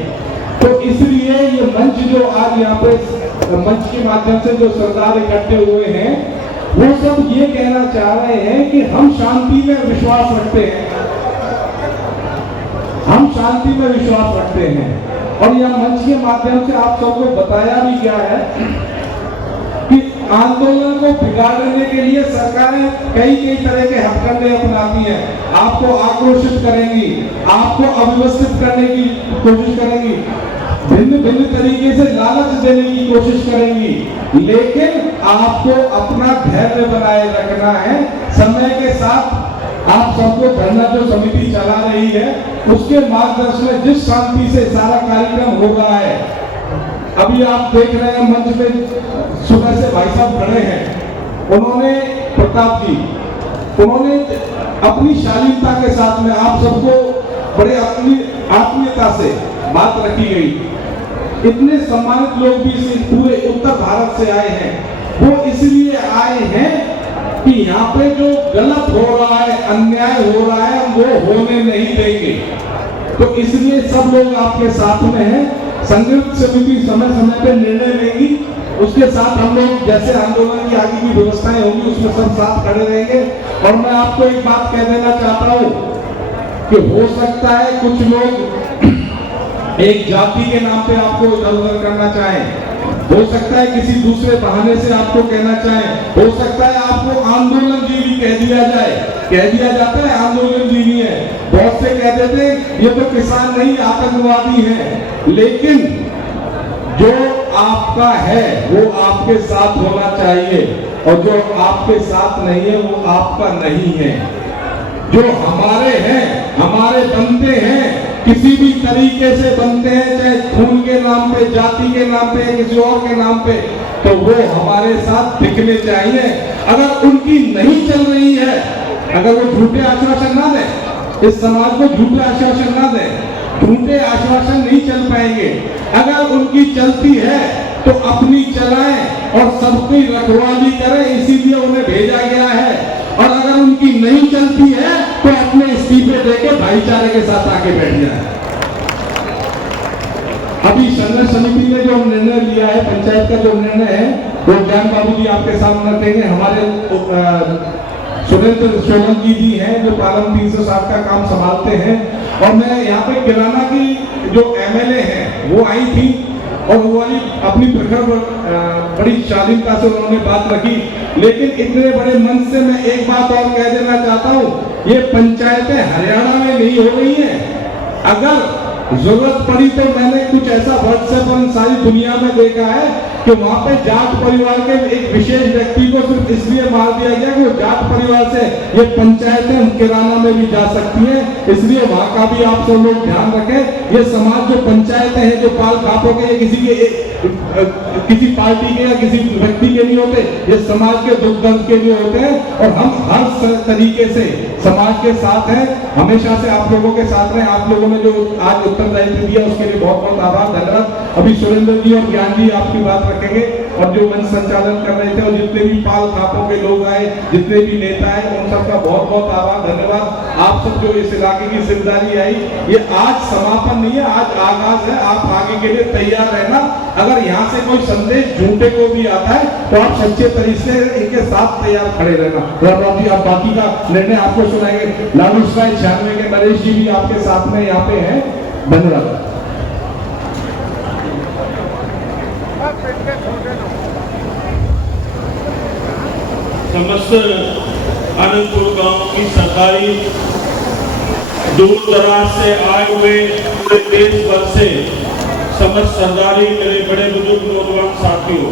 तो इसलिए ये मंच जो आज यहाँ पे मंच के माध्यम से जो सरदार इकट्ठे हुए हैं, वो सब ये कहना चाह रहे हैं कि हम शांति में विश्वास रखते हैं, हम शांति में विश्वास रखते हैं। और यह मंच के माध्यम से आप सबको बताया भी गया है कि आंदोलन को बिगाड़ने के लिए सरकारें कई तरह के हथकंडे अपनाती हैं। आपको आक्रोशित करेंगी, आपको अव्यवस्थित करने की कोशिश करेंगी। भिन्न भिन्न तरीके से लालच देने की कोशिश करेंगी, लेकिन आपको अपना धैर्य बनाए रखना है। समय के साथ आप सबको धरना जो समिति चला रही है उसके मार्गदर्शन में जिस शांति से सारा कार्यक्रम हो रहा है, अभी आप देख रहे हैं मंच में सुबह से भाई साहब खड़े हैं, उन्होंने प्रताप जी, उन्होंने अपनी शालीनता के साथ में आप सबको बड़े अपनी आत्मीयता से बात रखी गई। इतने सम्मानित लोग भी इस पूरे उत्तर भारत से आए हैं, वो इसलिए आए हैं कि यहाँ पे जो गलत हो रहा है, अन्याय हो रहा है, वो होने नहीं देंगे। तो इसलिए सब लोग आपके साथ में हैं। संघर्ष समिति समय समय पे निर्णय लेगी, उसके साथ हम लोग जैसे आंदोलन की आगे की व्यवस्थाएं होंगी उसमें सब साथ खड़े रहेंगे। और मैं आपको एक बात कह देना चाहता हूँ कि हो सकता है कुछ लोग एक जाति के नाम पे आपको इधर उधर करना चाहें, हो सकता है किसी दूसरे बहाने से आपको कहना चाहें, हो सकता है आपको आंदोलन जीवी कह दिया जाए, कह दिया जाता है आंदोलन जीवी है, बहुत से कह देते ये तो किसान नहीं आतंकवादी है। लेकिन जो आपका है वो आपके साथ होना चाहिए, और जो आपके साथ नहीं है वो आपका नहीं है। जो हमारे हैं, हमारे बनते हैं, किसी भी तरीके से बनते हैं, चाहे खून के नाम पे, जाति के नाम पे, किसी और के नाम पे, तो वो हमारे साथ दिखने चाहिए। अगर उनकी नहीं चल रही है, अगर वो झूठे आश्वासन ना दें, इस समाज को झूठे आश्वासन ना दें, झूठे आश्वासन नहीं चल पाएंगे। अगर उनकी चलती है तो अपनी चलाएं और सबकी रखवाली करें, इसीलिए उन्हें भेजा गया है। और अगर उनकी नहीं चलती है तो अपने इस्तीफे देके भाईचारे के साथ आके बैठ जाए। अभी संघर्ष समिति ने जो निर्णय लिया है, पंचायत का जो निर्णय है, वो ज्ञान बाबू जी आपके सामने रखेंगे। हमारे सुरेंद्र सोलन जी भी हैं जो पालम 360 का काम संभालते हैं। और मैं यहाँ पे किराना की जो एमएलए हैं वो आई थी, और वो वाली अपनी प्रखर बड़ी शालीनता से उन्होंने बात रखी। लेकिन इतने बड़े मंच से मैं एक बात और कह देना चाहता हूँ, ये पंचायतें हरियाणा में नहीं हो रही हैं। अगर जरूरत पड़ी तो मैंने कुछ ऐसा व्हाट्सएप और सारी दुनिया में देखा है कि वहां पे जाट परिवार के एक विशेष व्यक्ति को सिर्फ इसलिए मार दिया गया कि वो जाट परिवार से, ये पंचायतें किराना में भी जा सकती हैं। इसलिए वहां का भी आप सब लोग ध्यान रखें। ये समाज जो पंचायतें हैं, जो पाल खापों के, किसी पार्टी के या किसी व्यक्ति के नहीं होते, ये समाज के दुख दर्द के लिए होते हैं। और हम हर तरीके से समाज के साथ हैं, हमेशा से आप लोगों के साथ रहे। आप लोगों ने जो आज उत्तरदायित्व दिया उसके लिए बहुत बहुत आभार, धन्यवाद। अभी सुरेंद्र जी और ज्ञान जी आपकी बात रखेंगे, और जो मंच संचालन कर रहे थे और जितने भी पाल खापों के लोग आए, जितने भी नेता आए, उन सबका बहुत बहुत आभार, धन्यवाद। आप सब जो इस इलाके की जिम्मेदारी आई, ये आज समापन नहीं है, आज आगाज है। आप आगे के लिए तैयार रहना। अगर यहाँ से कोई संदेश झूठे को भी आता है तो आप सच्चे तरीके से इनके साथ तैयार खड़े रहना। राम जी, आप बाकी का निर्णय आपको सुनाएंगे। लालू सराय 96 के नरेश जी भी आपके साथ में यहाँ पे हैं। धन्यवाद। समस्त अनंतपुर गांव की सरकारी दूर दराज से आए हुए पूरे देश भर से समस्त सरदारी, मेरे बड़े बुजुर्ग नौजवान साथियों,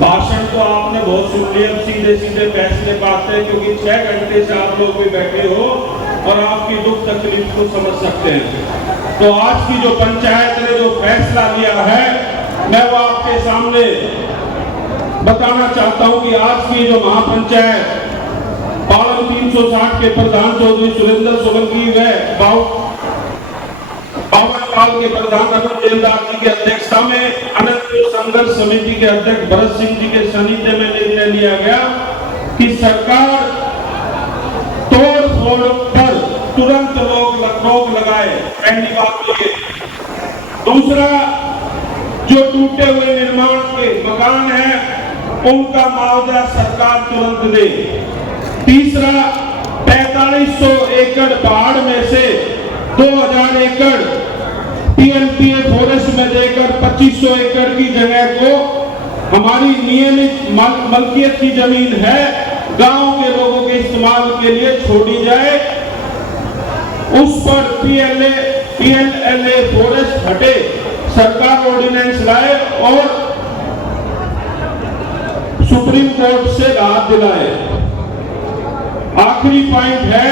भाषण तो आपने बहुत सुन लिया। अब सीधे सीधे फैसले पाते हैं, क्योंकि 6 घंटे से आप लोग भी बैठे हो और आपकी दुख तकलीफ को समझ सकते हैं। तो आज की जो पंचायत ने जो फैसला लिया है, मैं वो आपके सामने बताना चाहता हूं कि आज की जो महापंचायत पालम 360 के प्रधान चौधरी सुरेंद्र सोलंकी व बावन पाल के प्रधान अनुज जेलदार जी की अध्यक्षता में अनंतपुर संघर्ष समिति के अध्यक्ष भरत सिंह जी के सानिध्य में निर्णय लिया गया कि सरकार तोड़ फोड़ पर तुरंत रोक लगाए। पहली बात तो ये। दूसरा, जो टूटे हुए निर्माण के मकान हैं उनका मुआवजा सरकार तुरंत दे। तीसरा, 4500 एकड़ पहाड़ में से 2000 एकड़ पीएलपीए फॉरेस्ट में देकर 2500 एकड़ की जगह को हमारी नियमित मलकियत की जमीन है, गांव के लोगों के इस्तेमाल के लिए छोड़ी जाए। उस पर पीएलए फॉरेस्ट हटे सरकार ऑर्डिनेंस लाए और सुप्रीम कोर्ट से राहत दिलाए। आखिरी पॉइंट है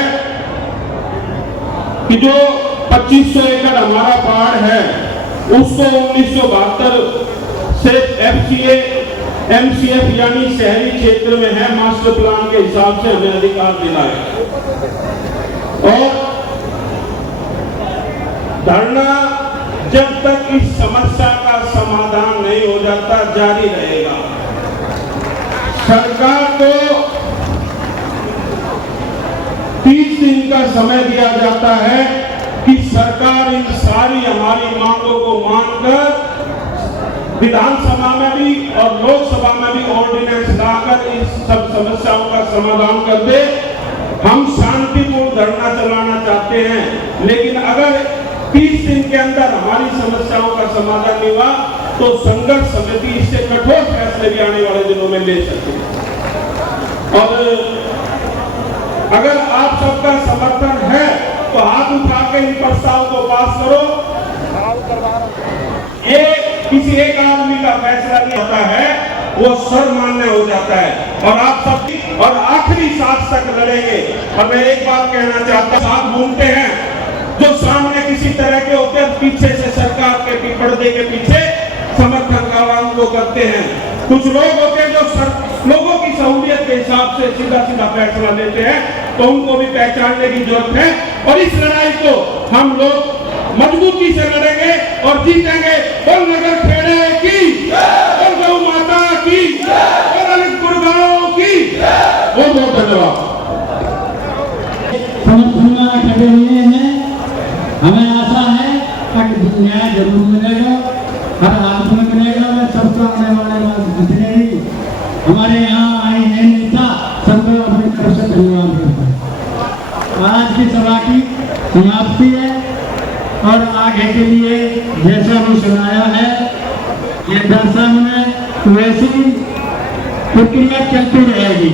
कि जो 2500 एकड़ हमारा पहाड़ है उसको 1972 से एफसीए एमसीएफ यानी शहरी क्षेत्र में है, मास्टर प्लान के हिसाब से हमें अधिकार दिलाए। और धरना जब तक इस समस्या का समाधान नहीं हो जाता जारी रहेगा। सरकार को 30 दिन का समय दिया जाता है कि सरकार इन सारी हमारी मांगों को मानकर विधानसभा में भी और लोकसभा में भी ऑर्डिनेंस लाकर इस सब समस्याओं का समाधान कर दे। हम शांतिपूर्ण धरना चलाना चाहते हैं, लेकिन अगर 30 दिन के अंदर हमारी समस्याओं का समाधान नहीं हुआ तो संघर्ष समिति इससे कठोर फैसले भी आने वाले दिनों में ले सकती है। और अगर आप सबका समर्थन है तो हाथ उठा के इन प्रस्ताव को पास करो। ये किसी एक आदमी का फैसला नहीं होता है, वो सर्वमान्य हो जाता है और आप सब और आखिरी सांस तक लड़ेंगे। और मैं एक बात कहना चाहता हूं, आप घूमते हैं जो सामने किसी तरह के होते हैं, पीछे से सरकार के पर्दे के पीछे समर्थन का आवाज को करते हैं। कुछ लोग होते हैं जो लोगों की सहूलियत के हिसाब से सीधा सीधा फैसला लेते हैं, तो उनको भी पहचानने की जरूरत है। और इस लड़ाई को हम लोग मजबूती से लड़ेंगे और जीतेंगे। और नगर खेड़े की और गौ माता की और अनंतपुर गांव की बहुत बहुत धन्यवाद। समर्थन खड़े हुए हैं, हमें आशा है कि न्याय जरूर मिलेगा, हर हाथ में मिलेगा। मैं सबका आने वाले जितने भी हमारे यहाँ आए हैं नेता सबको अपनी तरफ से धन्यवाद करता हूँ। आज की सभा की समाप्ति है और आगे के लिए जैसा भी सुनाया है ये दर्शन में वैसी प्रक्रिया चलती रहेगी।